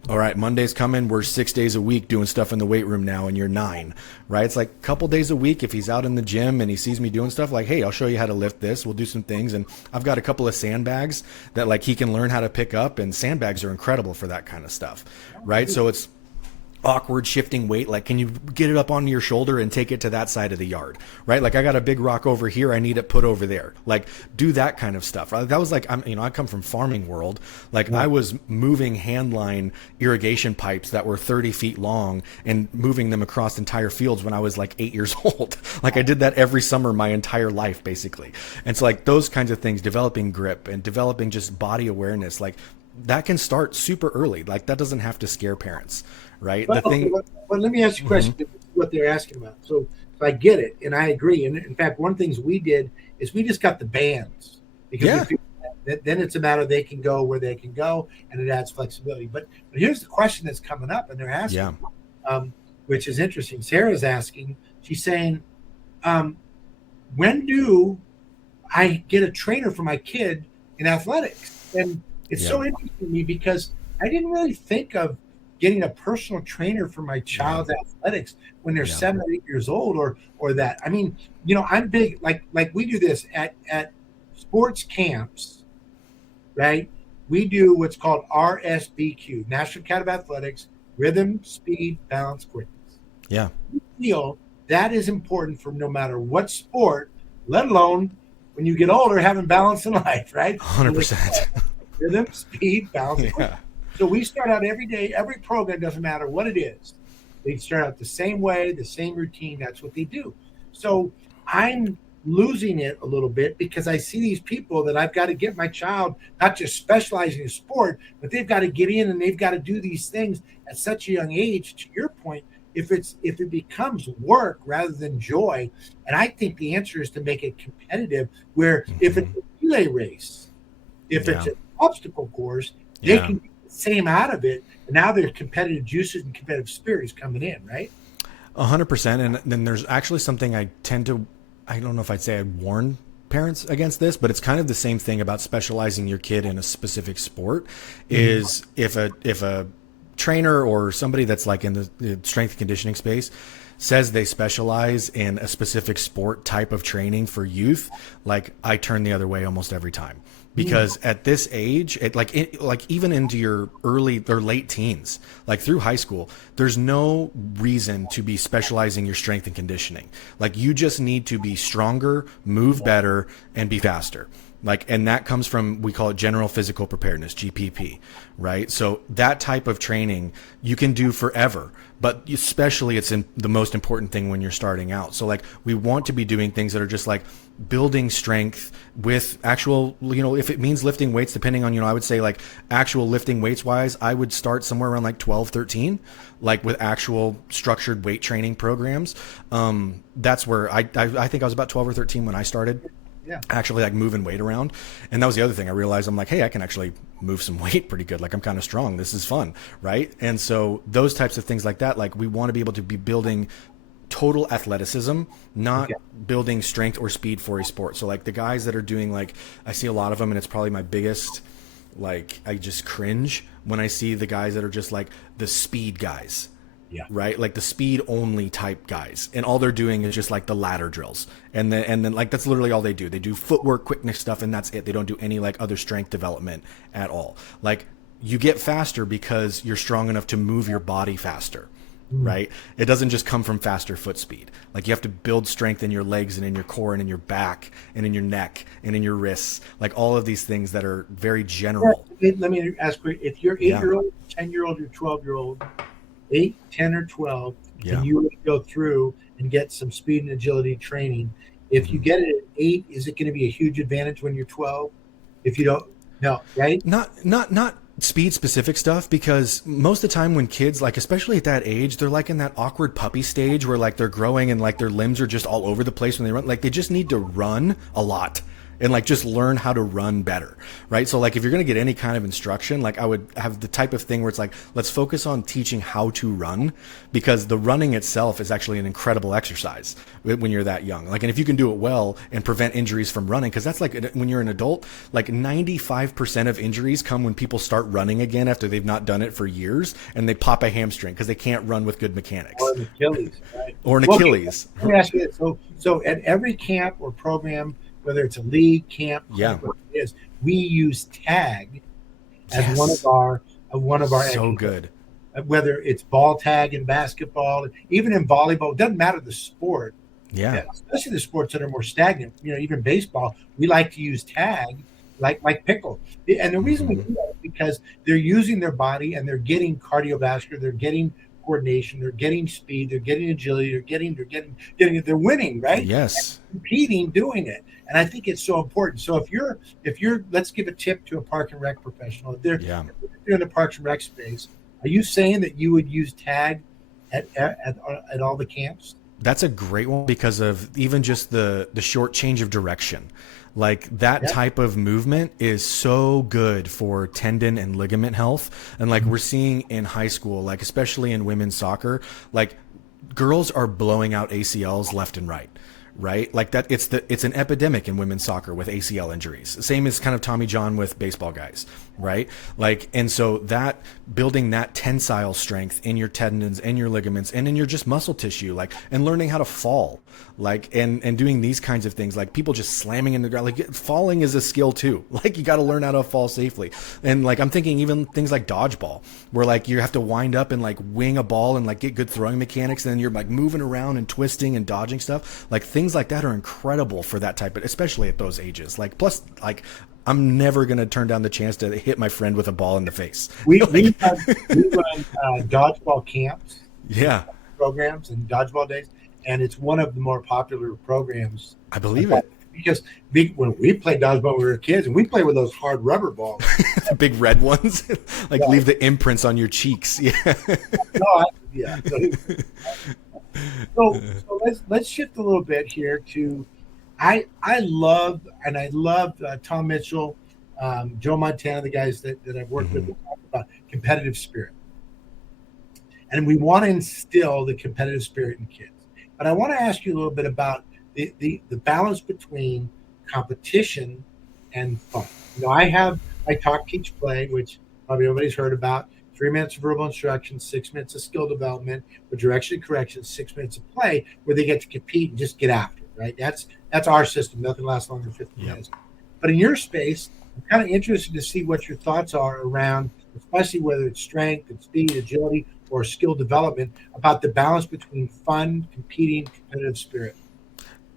all right, Monday's coming, we're 6 days a week doing stuff in the weight room now and you're 9, right? It's like a couple days a week. If he's out in the gym and he sees me doing stuff, like, hey, I'll show you how to lift this. We'll do some things. And I've got a couple of sandbags that like he can learn how to pick up, and sandbags are incredible for that kind of stuff. Right. So it's awkward shifting weight. Like, can you get it up onto your shoulder and take it to that side of the yard, right? Like I got a big rock over here, I need it put over there. Like do that kind of stuff. Right? That was like, I come from farming world. Like I was moving handline irrigation pipes that were 30 feet long and moving them across entire fields when I was like 8 years old. Like I did that every summer my entire life basically. And so like those kinds of things, developing grip and developing just body awareness, like that can start super early. Like that doesn't have to scare parents. Right. But let me ask you a question. Mm-hmm. What they're asking about. So I get it, and I agree. And in fact, one of the things we did is we just got the bands, because then it's a matter they can go where they can go, and it adds flexibility. But here's the question that's coming up, and they're asking, which is interesting. Sarah's asking. She's saying, when do I get a trainer for my kid in athletics? And it's so interesting to me because I didn't really think of getting a personal trainer for my child's athletics when they're 7 or 8 years old, or that. I mean, I'm big, like we do this at sports camps, right? We do what's called RSBQ, National Academy of Athletics, rhythm, speed, balance, quickness. Yeah. We feel that is important for no matter what sport, let alone when you get older, having balance in life, right? 100%. Rhythm, speed, balance, quickness. So we start out every day, every program, doesn't matter what it is. They start out the same way, the same routine. That's what they do. So I'm losing it a little bit because I see these people that I've got to get my child not just specializing in sport, but they've got to get in and they've got to do these things at such a young age. To your point, if it becomes work rather than joy, and I think the answer is to make it competitive, where if it's a relay race, if it's an obstacle course, they can same out of it, and now their competitive juices and competitive spirit is coming in, right? 100%. And then there's actually something I don't know if I'd say I'd warn parents against this, but it's kind of the same thing about specializing your kid in a specific sport. Is if a trainer or somebody that's like in the strength and conditioning space says they specialize in a specific sport type of training for youth, like I turn the other way almost every time. Because at this age, like even into your early or late teens, like through high school, there's no reason to be specializing your strength and conditioning. Like you just need to be stronger, move better, and be faster. Like, and that comes from, we call it general physical preparedness, GPP, right? So that type of training you can do forever, but especially it's the most important thing when you're starting out. So like we want to be doing things that are just like building strength with actual, if it means lifting weights, depending on, I would say like actual lifting weights wise, I would start somewhere around like 12, 13, like with actual structured weight training programs. That's where I think I was about 12 or 13 when I started. Yeah. Actually like moving weight around. And that was the other thing. I realized I'm like, hey, I can actually move some weight pretty good. Like I'm kind of strong. This is fun. Right. And so those types of things like that, like we want to be able to be building total athleticism, not building strength or speed for a sport. So like the guys that are doing, like I see a lot of them, and it's probably my biggest, like I just cringe when I see the guys that are just like the speed guys. Yeah. Right. Like the speed only type guys. And all they're doing is just like the ladder drills. And then like, that's literally all they do. They do footwork, quickness stuff, and that's it. They don't do any like other strength development at all. Like you get faster because you're strong enough to move your body faster. Right. It doesn't just come from faster foot speed. Like you have to build strength in your legs and in your core and in your back and in your neck and in your wrists, like all of these things that are very general. Let me ask you, if you're 8-year-old, 10-year-old, or 12-year-old, 8, 10, or 12, and you would go through and get some speed and agility training. If you get it at 8, is it going to be a huge advantage when you're 12? If you don't, no, right? Not speed specific stuff, because most of the time when kids, like especially at that age, they're like in that awkward puppy stage where like they're growing and like their limbs are just all over the place when they run. Like they just need to run a lot and like just learn how to run better, right? So like if you're going to get any kind of instruction, like I would have the type of thing where it's like, let's focus on teaching how to run, because the running itself is actually an incredible exercise when you're that young. Like, and if you can do it well and prevent injuries from running, because that's like when you're an adult, like 95% of injuries come when people start running again after they've not done it for years, and they pop a hamstring because they can't run with good mechanics. Or an Achilles, right? Or an Achilles. Let me ask you this. So at every camp or program, whether it's a league, camp, whatever it is, we use tag as one of our so good. Whether it's ball tag in basketball, even in volleyball, it doesn't matter the sport. Yeah. Especially the sports that are more stagnant. Even baseball, we like to use tag like pickle. And the reason we do that is because they're using their body and they're getting cardiovascular, they're getting coordination, they're getting speed, they're getting agility, they're winning, right? Yes. And competing, doing it. And I think it's so important. So if you're let's give a tip to a park and rec professional. If they're in the parks and rec space, are you saying that you would use tag at all the camps? That's a great one, because of even just the short change of direction. Like that type of movement is so good for tendon and ligament health. And like we're seeing in high school, like especially in women's soccer, like girls are blowing out ACLs left and right. Right? Like that, it's an epidemic in women's soccer with ACL injuries. Same as kind of Tommy John with baseball guys, right? Like, and so that building that tensile strength in your tendons and your ligaments and in your just muscle tissue, like, and learning how to fall, like, and doing these kinds of things, like people just slamming in the ground, like falling is a skill too. Like you got to learn how to fall safely. And like, I'm thinking even things like dodgeball, where like you have to wind up and like wing a ball and like get good throwing mechanics. And then you're like moving around and twisting and dodging stuff. Like things like that are incredible for that type of, especially at those ages. Like, plus like, I'm never going to turn down the chance to hit my friend with a ball in the face. We run dodgeball camps, programs and dodgeball days. And it's one of the more popular programs. I believe it. Because when we played dodgeball when we were kids, and we played with those hard rubber balls. The big red ones. Like leave the imprints on your cheeks. Yeah. So let's shift a little bit here to I love Tom Mitchell, Joe Montana, the guys that I've worked with, talk about competitive spirit. and we want to instill the competitive spirit in kids. But I want to ask you a little bit about the balance between competition and fun. I talk, teach, play, which probably everybody's heard about. 3 minutes of verbal instruction, 6 minutes of skill development, with direction and correction, 6 minutes of play, where they get to compete and just get after it, right? That's our system. Nothing lasts longer than 15 minutes. But in your space, I'm kind of interested to see what your thoughts are around, especially whether it's strength and speed, agility, or skill development, about the balance between fun, competing, competitive spirit.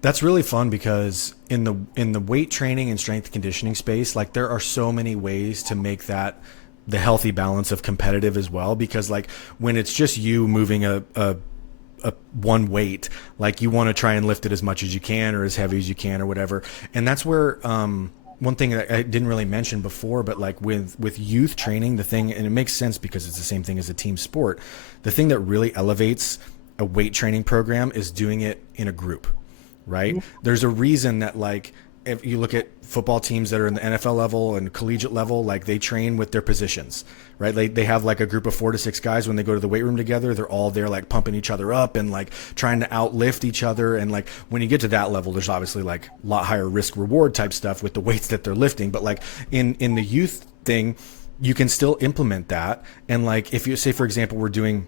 That's really fun because in the weight training and strength conditioning space, like there are so many ways to make that the healthy balance of competitive as well. Because like when it's just you moving a one weight, like you want to try and lift it as much as you can or as heavy as you can or whatever. And that's where one thing that I didn't really mention before, but like with youth training, the thing, and it makes sense because it's the same thing as a team sport, the thing that really elevates a weight training program is doing it in a group, right? There's a reason that, like, if you look at football teams that are in the NFL level and collegiate level, like they train with their positions, right? They have like a group of 4 to 6 guys when they go to the weight room together. They're all there like pumping each other up and like trying to outlift each other. And like when you get to that level, there's obviously like a lot higher risk reward type stuff with the weights that they're lifting. But like in the youth thing, you can still implement that. And like if you say, for example, we're doing,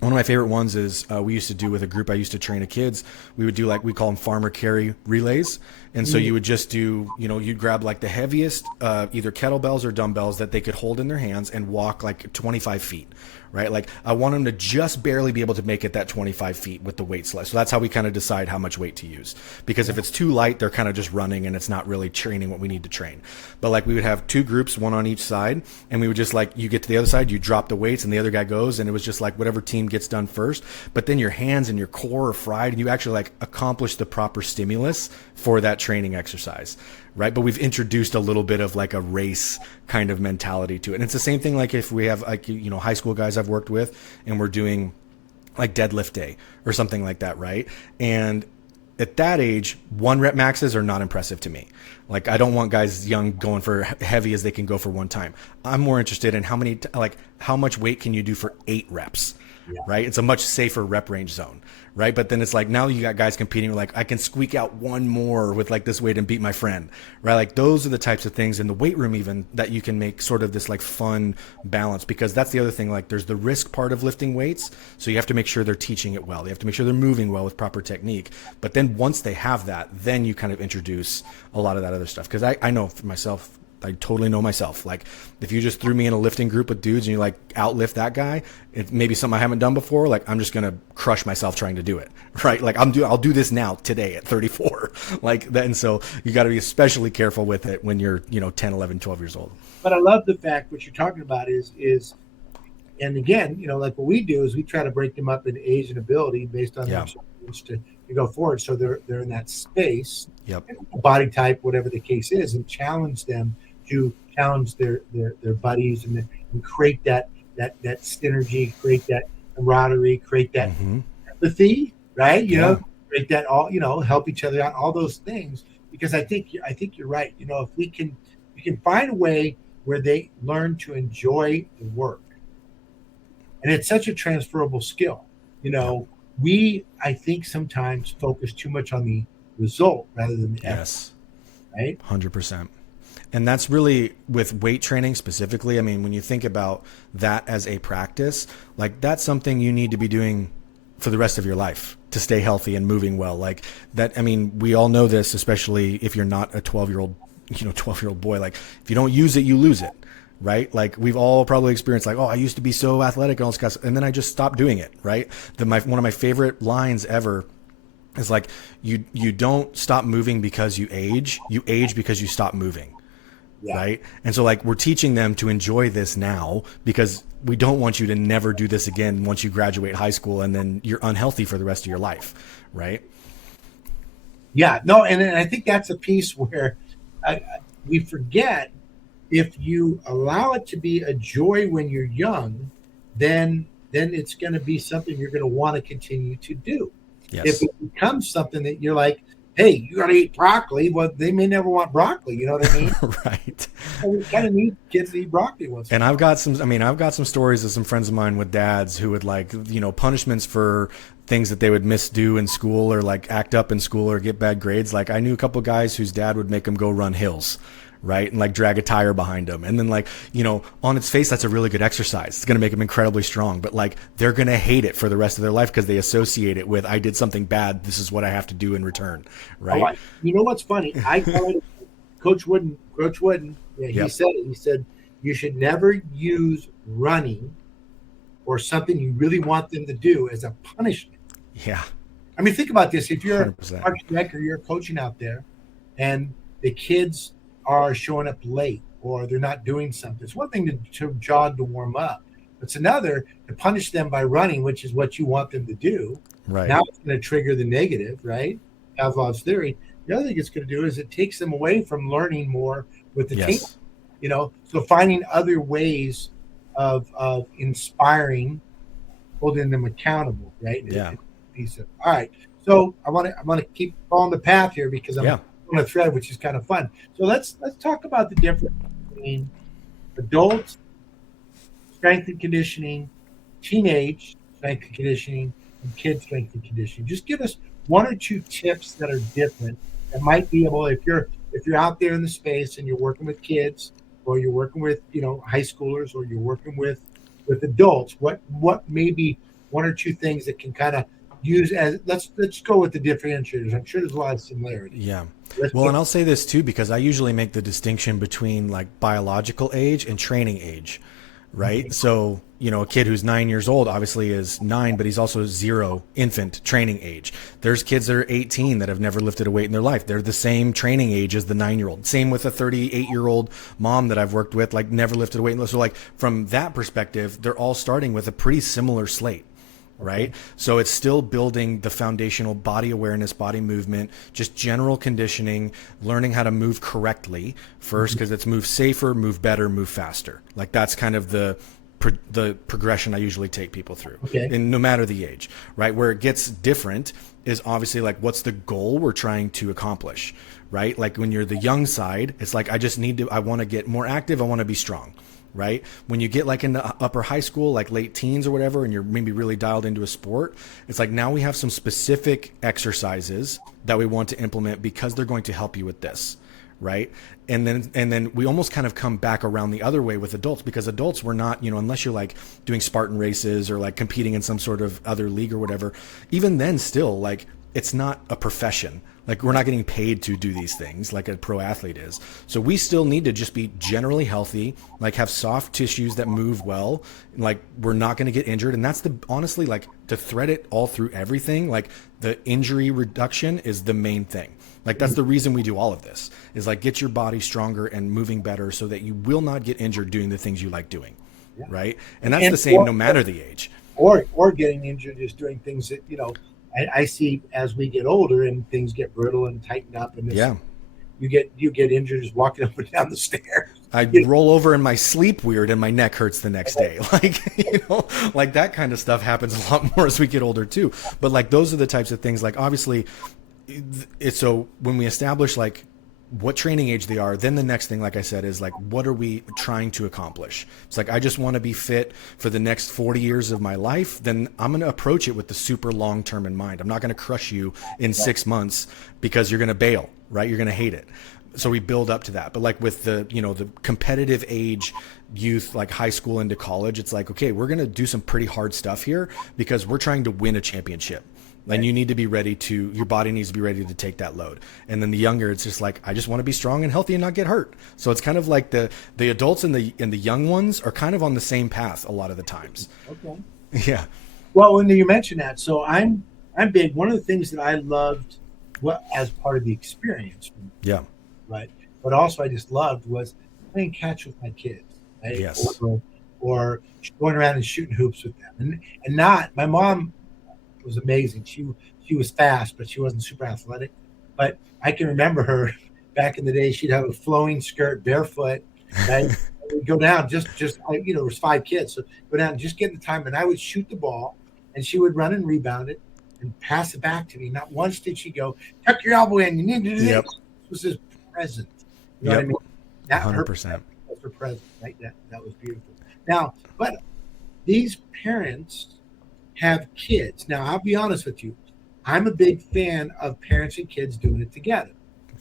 one of my favorite ones is we used to do with a group I used to train of kids. We would do like, we call them farmer carry relays. And so you would just do, you'd grab like the heaviest either kettlebells or dumbbells that they could hold in their hands and walk like 25 feet, right? Like I want them to just barely be able to make it that 25 feet with the weight slice. So that's how we kind of decide how much weight to use. Because if it's too light, they're kind of just running and it's not really training what we need to train. But like we would have 2 groups, one on each side, and we would just like, you get to the other side, you drop the weights and the other guy goes, and it was just like whatever team gets done first. But then your hands and your core are fried and you actually like accomplish the proper stimulus for that training exercise, right? But we've introduced a little bit of like a race kind of mentality to it. And it's the same thing like if we have like, high school guys I've worked with and we're doing like deadlift day or something like that, right? And at that age, 1 rep maxes are not impressive to me. Like I don't want guys young going for heavy as they can go for one time. I'm more interested in how much weight can you do for 8 reps, right? It's a much safer rep range zone, right? But then it's like, now you got guys competing like, I can squeak out 1 more with like this weight and beat my friend, right? Like those are the types of things in the weight room even that you can make sort of this like fun balance, because that's the other thing. Like there's the risk part of lifting weights. So you have to make sure they're teaching it well. They have to make sure they're moving well with proper technique. But then once they have that, then you kind of introduce a lot of that other stuff. Cause I know for myself, I totally know myself. Like if you just threw me in a lifting group with dudes and you like outlift that guy, it may be something I haven't done before. Like I'm just going to crush myself trying to do it. Right. Like I'll do this now today at 34 like that. And so you got to be especially careful with it when you're, 10, 11, 12 years old. But I love the fact what you're talking about is, and again, like what we do is we try to break them up in age and ability based on their experience to go forward. So they're in that space, body type, whatever the case is, and challenge them to challenge their buddies and create that synergy, create that camaraderie, create that empathy, right? Create that all, help each other out, all those things. Because I think you're right. If we can find a way where they learn to enjoy the work, and it's such a transferable skill. We, I think, sometimes focus too much on the result rather than the effort, right? 100%. And that's really with weight training specifically. I mean, when you think about that as a practice, like that's something you need to be doing for the rest of your life to stay healthy and moving well. Like that, I mean, we all know this, especially if you're not a 12-year-old boy. Like if you don't use it, you lose it, right? Like we've all probably experienced like, oh, I used to be so athletic and all this stuff, and then I just stopped doing it, right? One of my favorite lines ever is like, you don't stop moving because you age because you stop moving. Right. And so like we're teaching them to enjoy this now because we don't want you to never do this again once you graduate high school and then you're unhealthy for the rest of your life. Right. Yeah, no. And I think that's a piece where we forget, if you allow it to be a joy when you're young, then it's going to be something you're going to want to continue to do. Yes. If it becomes something that you're like, hey, you got to eat broccoli. Well, they may never want broccoli. You know what I mean? Right. So we kind of need kids to eat broccoli once. And I've got some stories of some friends of mine with dads who would like, punishments for things that they would misdo in school or like act up in school or get bad grades. Like I knew a couple guys whose dad would make them go run hills, right? And like drag a tire behind them. And then like, on its face, that's a really good exercise. It's going to make them incredibly strong, but like they're going to hate it for the rest of their life because they associate it with, I did something bad. This is what I have to do in return. Right. You know what's funny? I call it Coach Wooden, yeah, Yep. he said, you should never use running or something you really want them to do as a punishment. Yeah. I mean, think about this. If you're 100%. a Parks and Rec or you're coaching out there and the kids are showing up late or they're not doing something, it's one thing to jog to warm up. It's another to punish them by running, which is what you want them to do. Right. Now it's going to trigger the negative, right? Pavlov's theory. The other thing it's going to do is it takes them away from learning more with the team. So finding other ways of inspiring, holding them accountable, right? Yeah. All right. So I want to keep following the path here because I'm on a thread, which is kind of fun. So let's talk about the difference between adult strength and conditioning, teenage strength and conditioning, and kid strength and conditioning. Just give us one or two tips that are different that might be able, if you're out there in the space and you're working with kids or you're working with high schoolers or you're working with adults, what maybe one or two things that can kind of use as let's go with the differentiators. I'm sure there's a lot of similarities. Yeah. And I'll say this too, because I usually make the distinction between like biological age and training age, right? Mm-hmm. So, a kid who's 9 years old obviously is 9, but he's also 0 infant training age. There's kids that are 18 that have never lifted a weight in their life. They're the same training age as the 9-year-old. Same with a 38-year-old mom that I've worked with, like never lifted a weight. So like from that perspective, they're all starting with a pretty similar slate. Right. So it's still building the foundational body awareness, body movement, just general conditioning, learning how to move correctly first, because it's move safer, move better, move faster. Like that's kind of the progression I usually take people through, and no matter the age, right? Where it gets different is obviously like, what's the goal we're trying to accomplish, right? Like when you're the young side, it's like, I want to get more active. I want to be strong. Right? When you get like into upper high school, like late teens or whatever, and you're maybe really dialed into a sport, it's like now we have some specific exercises that we want to implement because they're going to help you with this. Right. And then we almost kind of come back around the other way with adults, because adults, we're not, unless you're like doing Spartan races or like competing in some sort of other league or whatever, even then still like it's not a profession. Like we're not getting paid to do these things like a pro athlete is. So we still need to just be generally healthy, like have soft tissues that move well. Like we're not going to get injured. And that's honestly, like to thread it all through everything, like the injury reduction is the main thing. Like that's the reason we do all of this, is like get your body stronger and moving better so that you will not get injured doing the things you like doing. Yeah. Right. And that's the same no matter the age. Or getting injured is doing things that, I see as we get older and things get brittle and tighten up, and you get injured just walking up and down the stairs. I roll over in my sleep weird and my neck hurts the next day. Like, like that kind of stuff happens a lot more as we get older too. But like those are the types of things, like obviously so when we establish like what training age they are, then the next thing, like I said, is like, what are we trying to accomplish? It's like, I just want to be fit for the next 40 years of my life. Then I'm going to approach it with the super long term in mind. I'm not going to crush you in 6 months because you're going to bail, right? You're going to hate it. So we build up to that. But like with the, the competitive age youth, like high school into college, it's like, okay, we're going to do some pretty hard stuff here because we're trying to win a championship. And you need to be ready your body needs to be ready to take that load. And then the younger, it's just like, I just want to be strong and healthy and not get hurt. So it's kind of like the adults and the young ones are kind of on the same path a lot of the times. Okay. Yeah. Well, when you mention that, so I'm big. One of the things that I loved as part of the experience. Yeah. Right. But also I just loved was playing catch with my kids. Right? Yes. Or going around and shooting hoops with them. And not, my mom was amazing. She was fast, but she wasn't super athletic. But I can remember her back in the day. She'd have a flowing skirt, barefoot. Right? We'd go down. Just there was 5 kids, so go down, just get the time, and I would shoot the ball, and she would run and rebound it, and pass it back to me. Not once did she go, tuck your elbow in. You need to do this. Yep. This was his present. You know what I Yep. mean? That 100%. was her present. Right? That was beautiful. Now, but these parents have kids. Now, I'll be honest with you. I'm a big fan of parents and kids doing it together.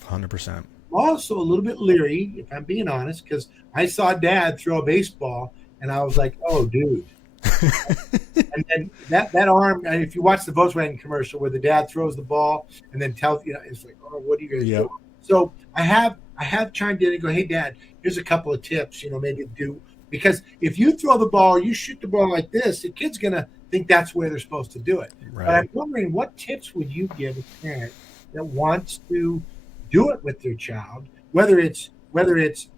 100%. I'm also a little bit leery, if I'm being honest, because I saw Dad throw a baseball, and I was like, "Oh, dude!" And then that arm. And if you watch the Volkswagen commercial where the dad throws the ball and then tells it's like, "Oh, what are you going to do?" So I have chimed in and go, "Hey, Dad, here's a couple of tips. Maybe do because if you throw the ball, you shoot the ball like this, the kid's going to think that's where they're supposed to do it." Right. But I'm wondering, what tips would you give a parent that wants to do it with their child, whether it's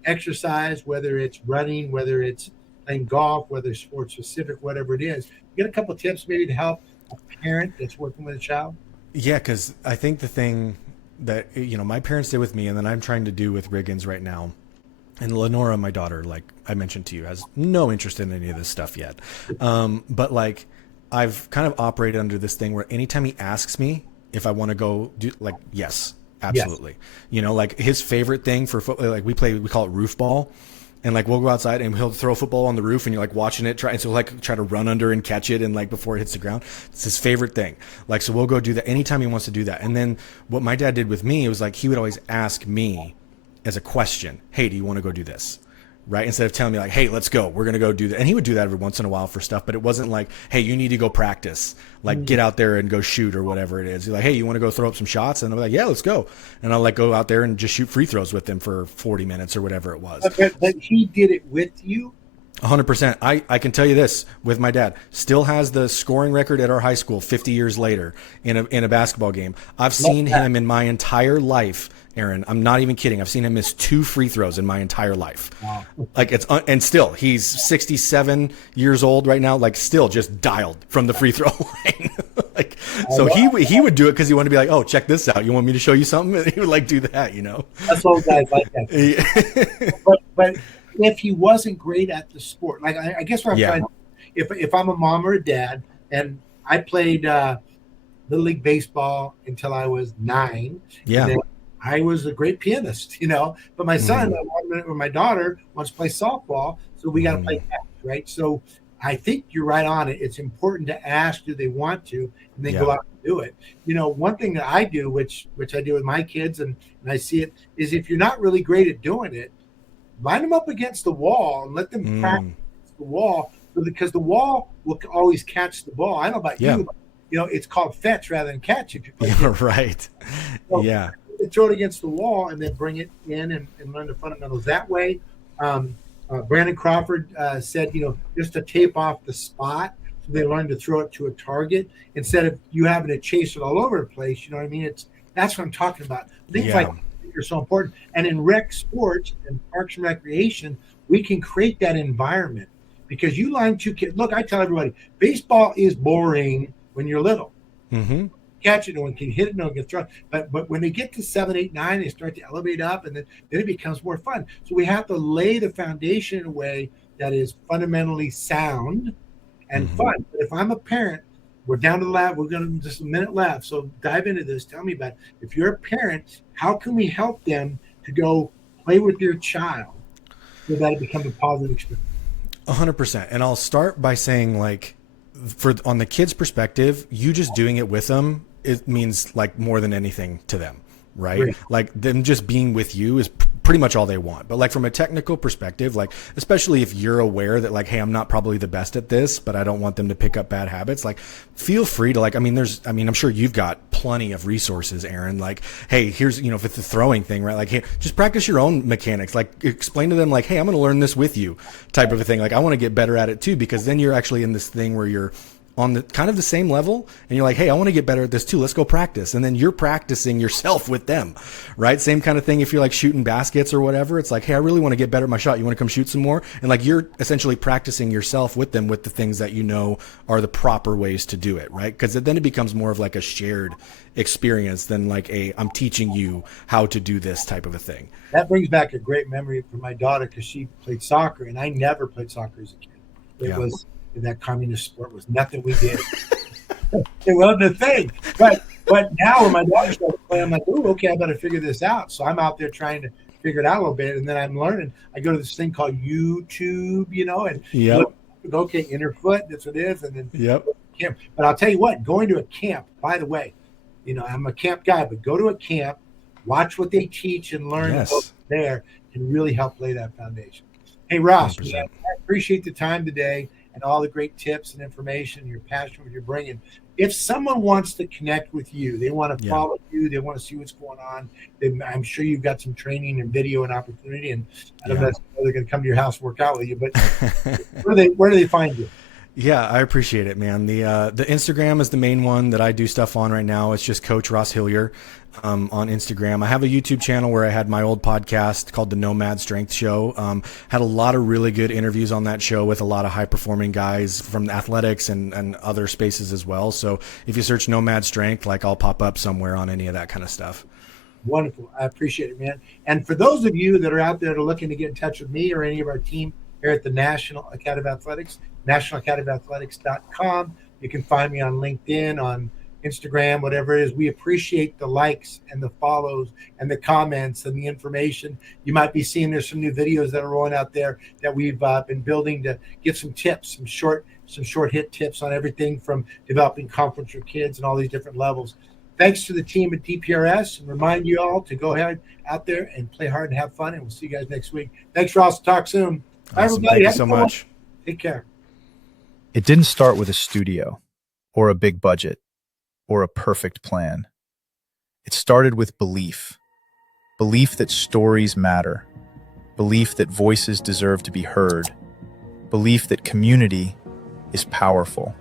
exercise, whether it's running, whether it's playing golf, whether it's sports specific, whatever it is? You get a couple of tips maybe to help a parent that's working with a child? Yeah, because I think the thing that my parents did with me, and then I'm trying to do with Riggins right now, and Lenora, my daughter, like I mentioned to you, has no interest in any of this stuff yet. But like I've kind of operated under this thing where anytime he asks me if I want to go do, like, yes, absolutely. Yes. Like his favorite thing for football, like we call it roof ball. And like we'll go outside and he'll throw a football on the roof and you're like watching it try to run under and catch it and like before it hits the ground. It's his favorite thing. Like so we'll go do that anytime he wants to do that. And then what my dad did with me, it was like he would always ask me as a question, "Hey, do you want to go do this?" Right? Instead of telling me like, "Hey, let's go. We're going to go do that." And he would do that every once in a while for stuff, but it wasn't like, "Hey, you need to go practice. Like get out there and go shoot," or whatever it is. He's like, "Hey, you want to go throw up some shots?" And I'm like, "Yeah, let's go." And I'll like go out there and just shoot free throws with him for 40 minutes or whatever it was. But he did it with you? 100%. I can tell you this with my dad, still has the scoring record at our high school 50 years later in a basketball game. I've seen him in my entire life, Aaron. I'm not even kidding. I've seen him miss 2 free throws in my entire life. Wow. Like and still he's 67 years old right now, like still just dialed from the free throw line. Like, so he would do it because he wanted to be like, "Oh, check this out. You want me to show you something?" And he would like do that, That's old guys like that. But if he wasn't great at the sport, like I guess what I'm trying to, if I'm a mom or a dad and I played Little League baseball until I was 9, and then I was a great pianist, but my son or my daughter wants to play softball, so we got to play catch, right? So I think you're right on it. It's important to ask, do they want to, and then go out and do it. One thing that I do, which I do with my kids, and I see it, is if you're not really great at doing it, line them up against the wall and let them practice the wall, because the wall will always catch the ball. I don't know about you, but, it's called fetch rather than catch. If you play right. So, throw it against the wall and then bring it in and learn the fundamentals that way. Brandon Crawford said, just to tape off the spot so they learn to throw it to a target instead of you having to chase it all over the place. You know what I mean? That's what I'm talking about. Things like are so important. And in rec sports and parks and recreation, we can create that environment because you line 2 kids. Look, I tell everybody, baseball is boring when you're little. Mm-hmm. Catch it, no one can hit it, no one can throw it. But when they get to 7, 8, 9, they start to elevate up, and then it becomes more fun. So we have to lay the foundation in a way that is fundamentally sound and fun. But if I'm a parent, we're down to the lab. We're going to just a minute left. So dive into this. Tell me about it. If you're a parent, how can we help them to go play with your child so that it becomes a positive experience? 100%. And I'll start by saying, like, on the kid's perspective, you just doing it with them, it means like more than anything to them, right? Like them just being with you is pretty much all they want. But like from a technical perspective, like especially if you're aware that like, hey, I'm not probably the best at this, but I don't want them to pick up bad habits, like feel free to like, I'm sure you've got plenty of resources, Aaron, like, hey, here's, if it's a throwing thing, right? Like, hey, just practice your own mechanics, like explain to them like, hey, I'm going to learn this with you type of a thing. Like I want to get better at it too, because then you're actually in this thing where you're on the kind of the same level and you're like, hey, I want to get better at this too. Let's go practice. And then you're practicing yourself with them, right? Same kind of thing. If you're like shooting baskets or whatever, it's like, hey, I really want to get better at my shot. You want to come shoot some more? And like, you're essentially practicing yourself with them with the things that are the proper ways to do it, right? Because then it becomes more of like a shared experience than like I'm teaching you how to do this type of a thing. That brings back a great memory for my daughter because she played soccer and I never played soccer as a kid. It was that communist sport was nothing we did. It wasn't a thing. But now when my daughter started playing, I'm like, ooh, okay, I better figure this out. So I'm out there trying to figure it out a little bit, and then I'm learning. I go to this thing called YouTube, and look, okay, inner foot, that's what it is, and then camp. But I'll tell you what, going to a camp, by the way, I'm a camp guy, but go to a camp, watch what they teach and learn there, can really help lay that foundation. Hey, Ross, man, I appreciate the time today and all the great tips and information, your passion, what you're bringing. If someone wants to connect with you, they want to follow you, they want to see what's going on, I'm sure you've got some training and video and opportunity, and I don't know if they're going to come to your house and work out with you, but where do they find you? Yeah, I appreciate it, man. The Instagram is the main one that I do stuff on right now. It's just Coach Ross Hillier on Instagram. I have a YouTube channel where I had my old podcast called the Nomad Strength Show. Had a lot of really good interviews on that show with a lot of high performing guys from athletics and other spaces as well. So if you search Nomad Strength, I'll pop up somewhere on any of that kind of stuff. Wonderful. I appreciate it, man. And for those of you that are out there that are looking to get in touch with me or any of our team here at the National Academy of Athletics, nationalacademyathletics.com. You can find me on LinkedIn, on Instagram, whatever it is. We appreciate the likes and the follows and the comments and the information. You might be seeing there's some new videos that are rolling out there that we've been building to give some tips, some short hit tips on everything from developing confidence for kids and all these different levels. Thanks to the team at DPRS, and remind you all to go ahead out there and play hard and have fun, and we'll see you guys next week. Thanks, Ross. Talk soon. Awesome. Bye, everybody. Thank you so much. Take care. It didn't start with a studio or a big budget or a perfect plan. It started with belief that stories matter, belief that voices deserve to be heard, belief that community is powerful.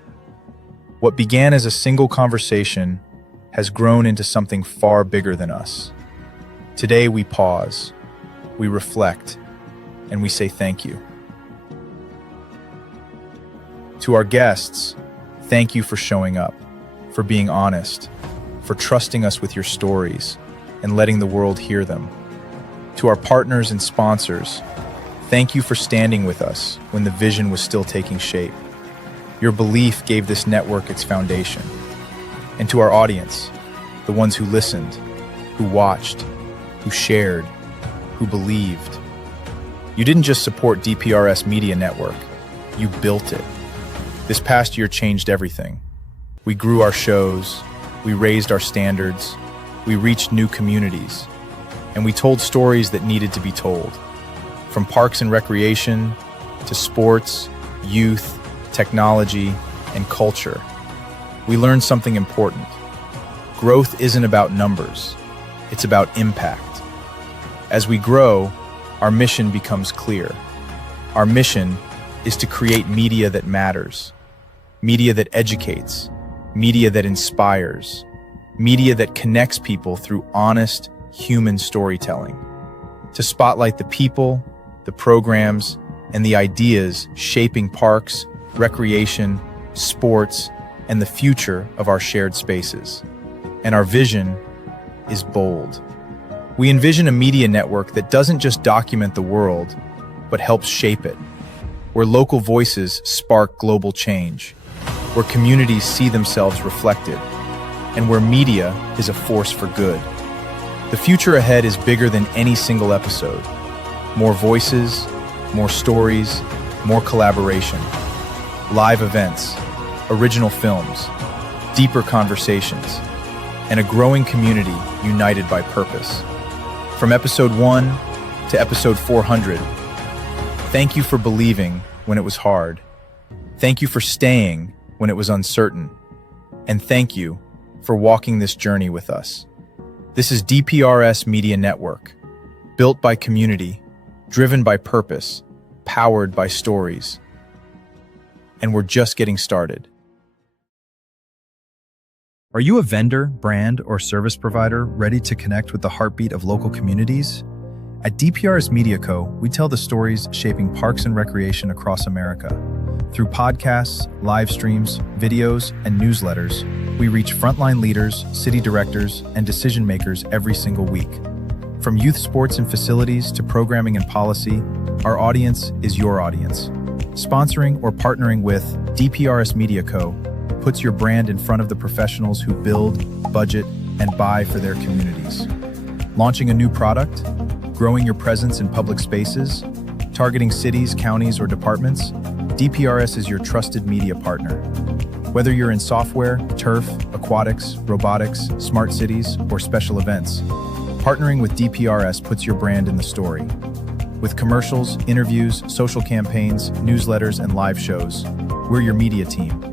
What began as a single conversation has grown into something far bigger than us. Today we pause, we reflect, and we say thank you. To our guests, thank you for showing up, for being honest, for trusting us with your stories and letting the world hear them. To our partners and sponsors, thank you for standing with us when the vision was still taking shape. Your belief gave this network its foundation. And to our audience, the ones who listened, who watched, who shared, who believed. You didn't just support DPRS Media Network, you built it. This past year changed everything. We grew our shows, we raised our standards, we reached new communities, and we told stories that needed to be told. From parks and recreation to sports, youth, technology, and culture. We learned something important. Growth isn't about numbers, it's about impact. As we grow, our mission becomes clear. Our mission is to create media that matters. Media that educates, media that inspires, media that connects people through honest, human storytelling. To spotlight the people, the programs, and the ideas shaping parks, recreation, sports, and the future of our shared spaces. And our vision is bold. We envision a media network that doesn't just document the world, but helps shape it, where local voices spark global change, where communities see themselves reflected, and where media is a force for good. The future ahead is bigger than any single episode. More voices, more stories, more collaboration, live events, original films, deeper conversations, and a growing community united by purpose. From episode 1 to episode 400, thank you for believing when it was hard. Thank you for staying when it was uncertain. And thank you for walking this journey with us. This is DPRS Media Network, built by community, driven by purpose, powered by stories. And we're just getting started. Are you a vendor, brand, or service provider ready to connect with the heartbeat of local communities? At DPRS Media Co., we tell the stories shaping parks and recreation across America. Through podcasts, live streams, videos, and newsletters, we reach frontline leaders, city directors, and decision makers every single week. From youth sports and facilities to programming and policy, our audience is your audience. Sponsoring or partnering with DPRS Media Co. that puts your brand in front of the professionals who build, budget, and buy for their communities. Launching a new product? Growing your presence in public spaces? Targeting cities, counties, or departments? DPRS is your trusted media partner. Whether you're in software, turf, aquatics, robotics, smart cities, or special events, partnering with DPRS puts your brand in the story. With commercials, interviews, social campaigns, newsletters, and live shows, we're your media team.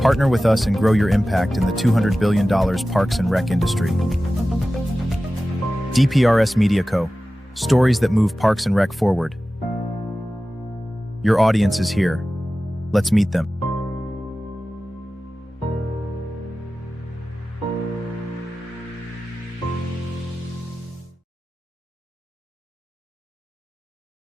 Partner with us and grow your impact in the $200 billion Parks and Rec industry. DPRS Media Co. Stories that move Parks and Rec forward. Your audience is here. Let's meet them.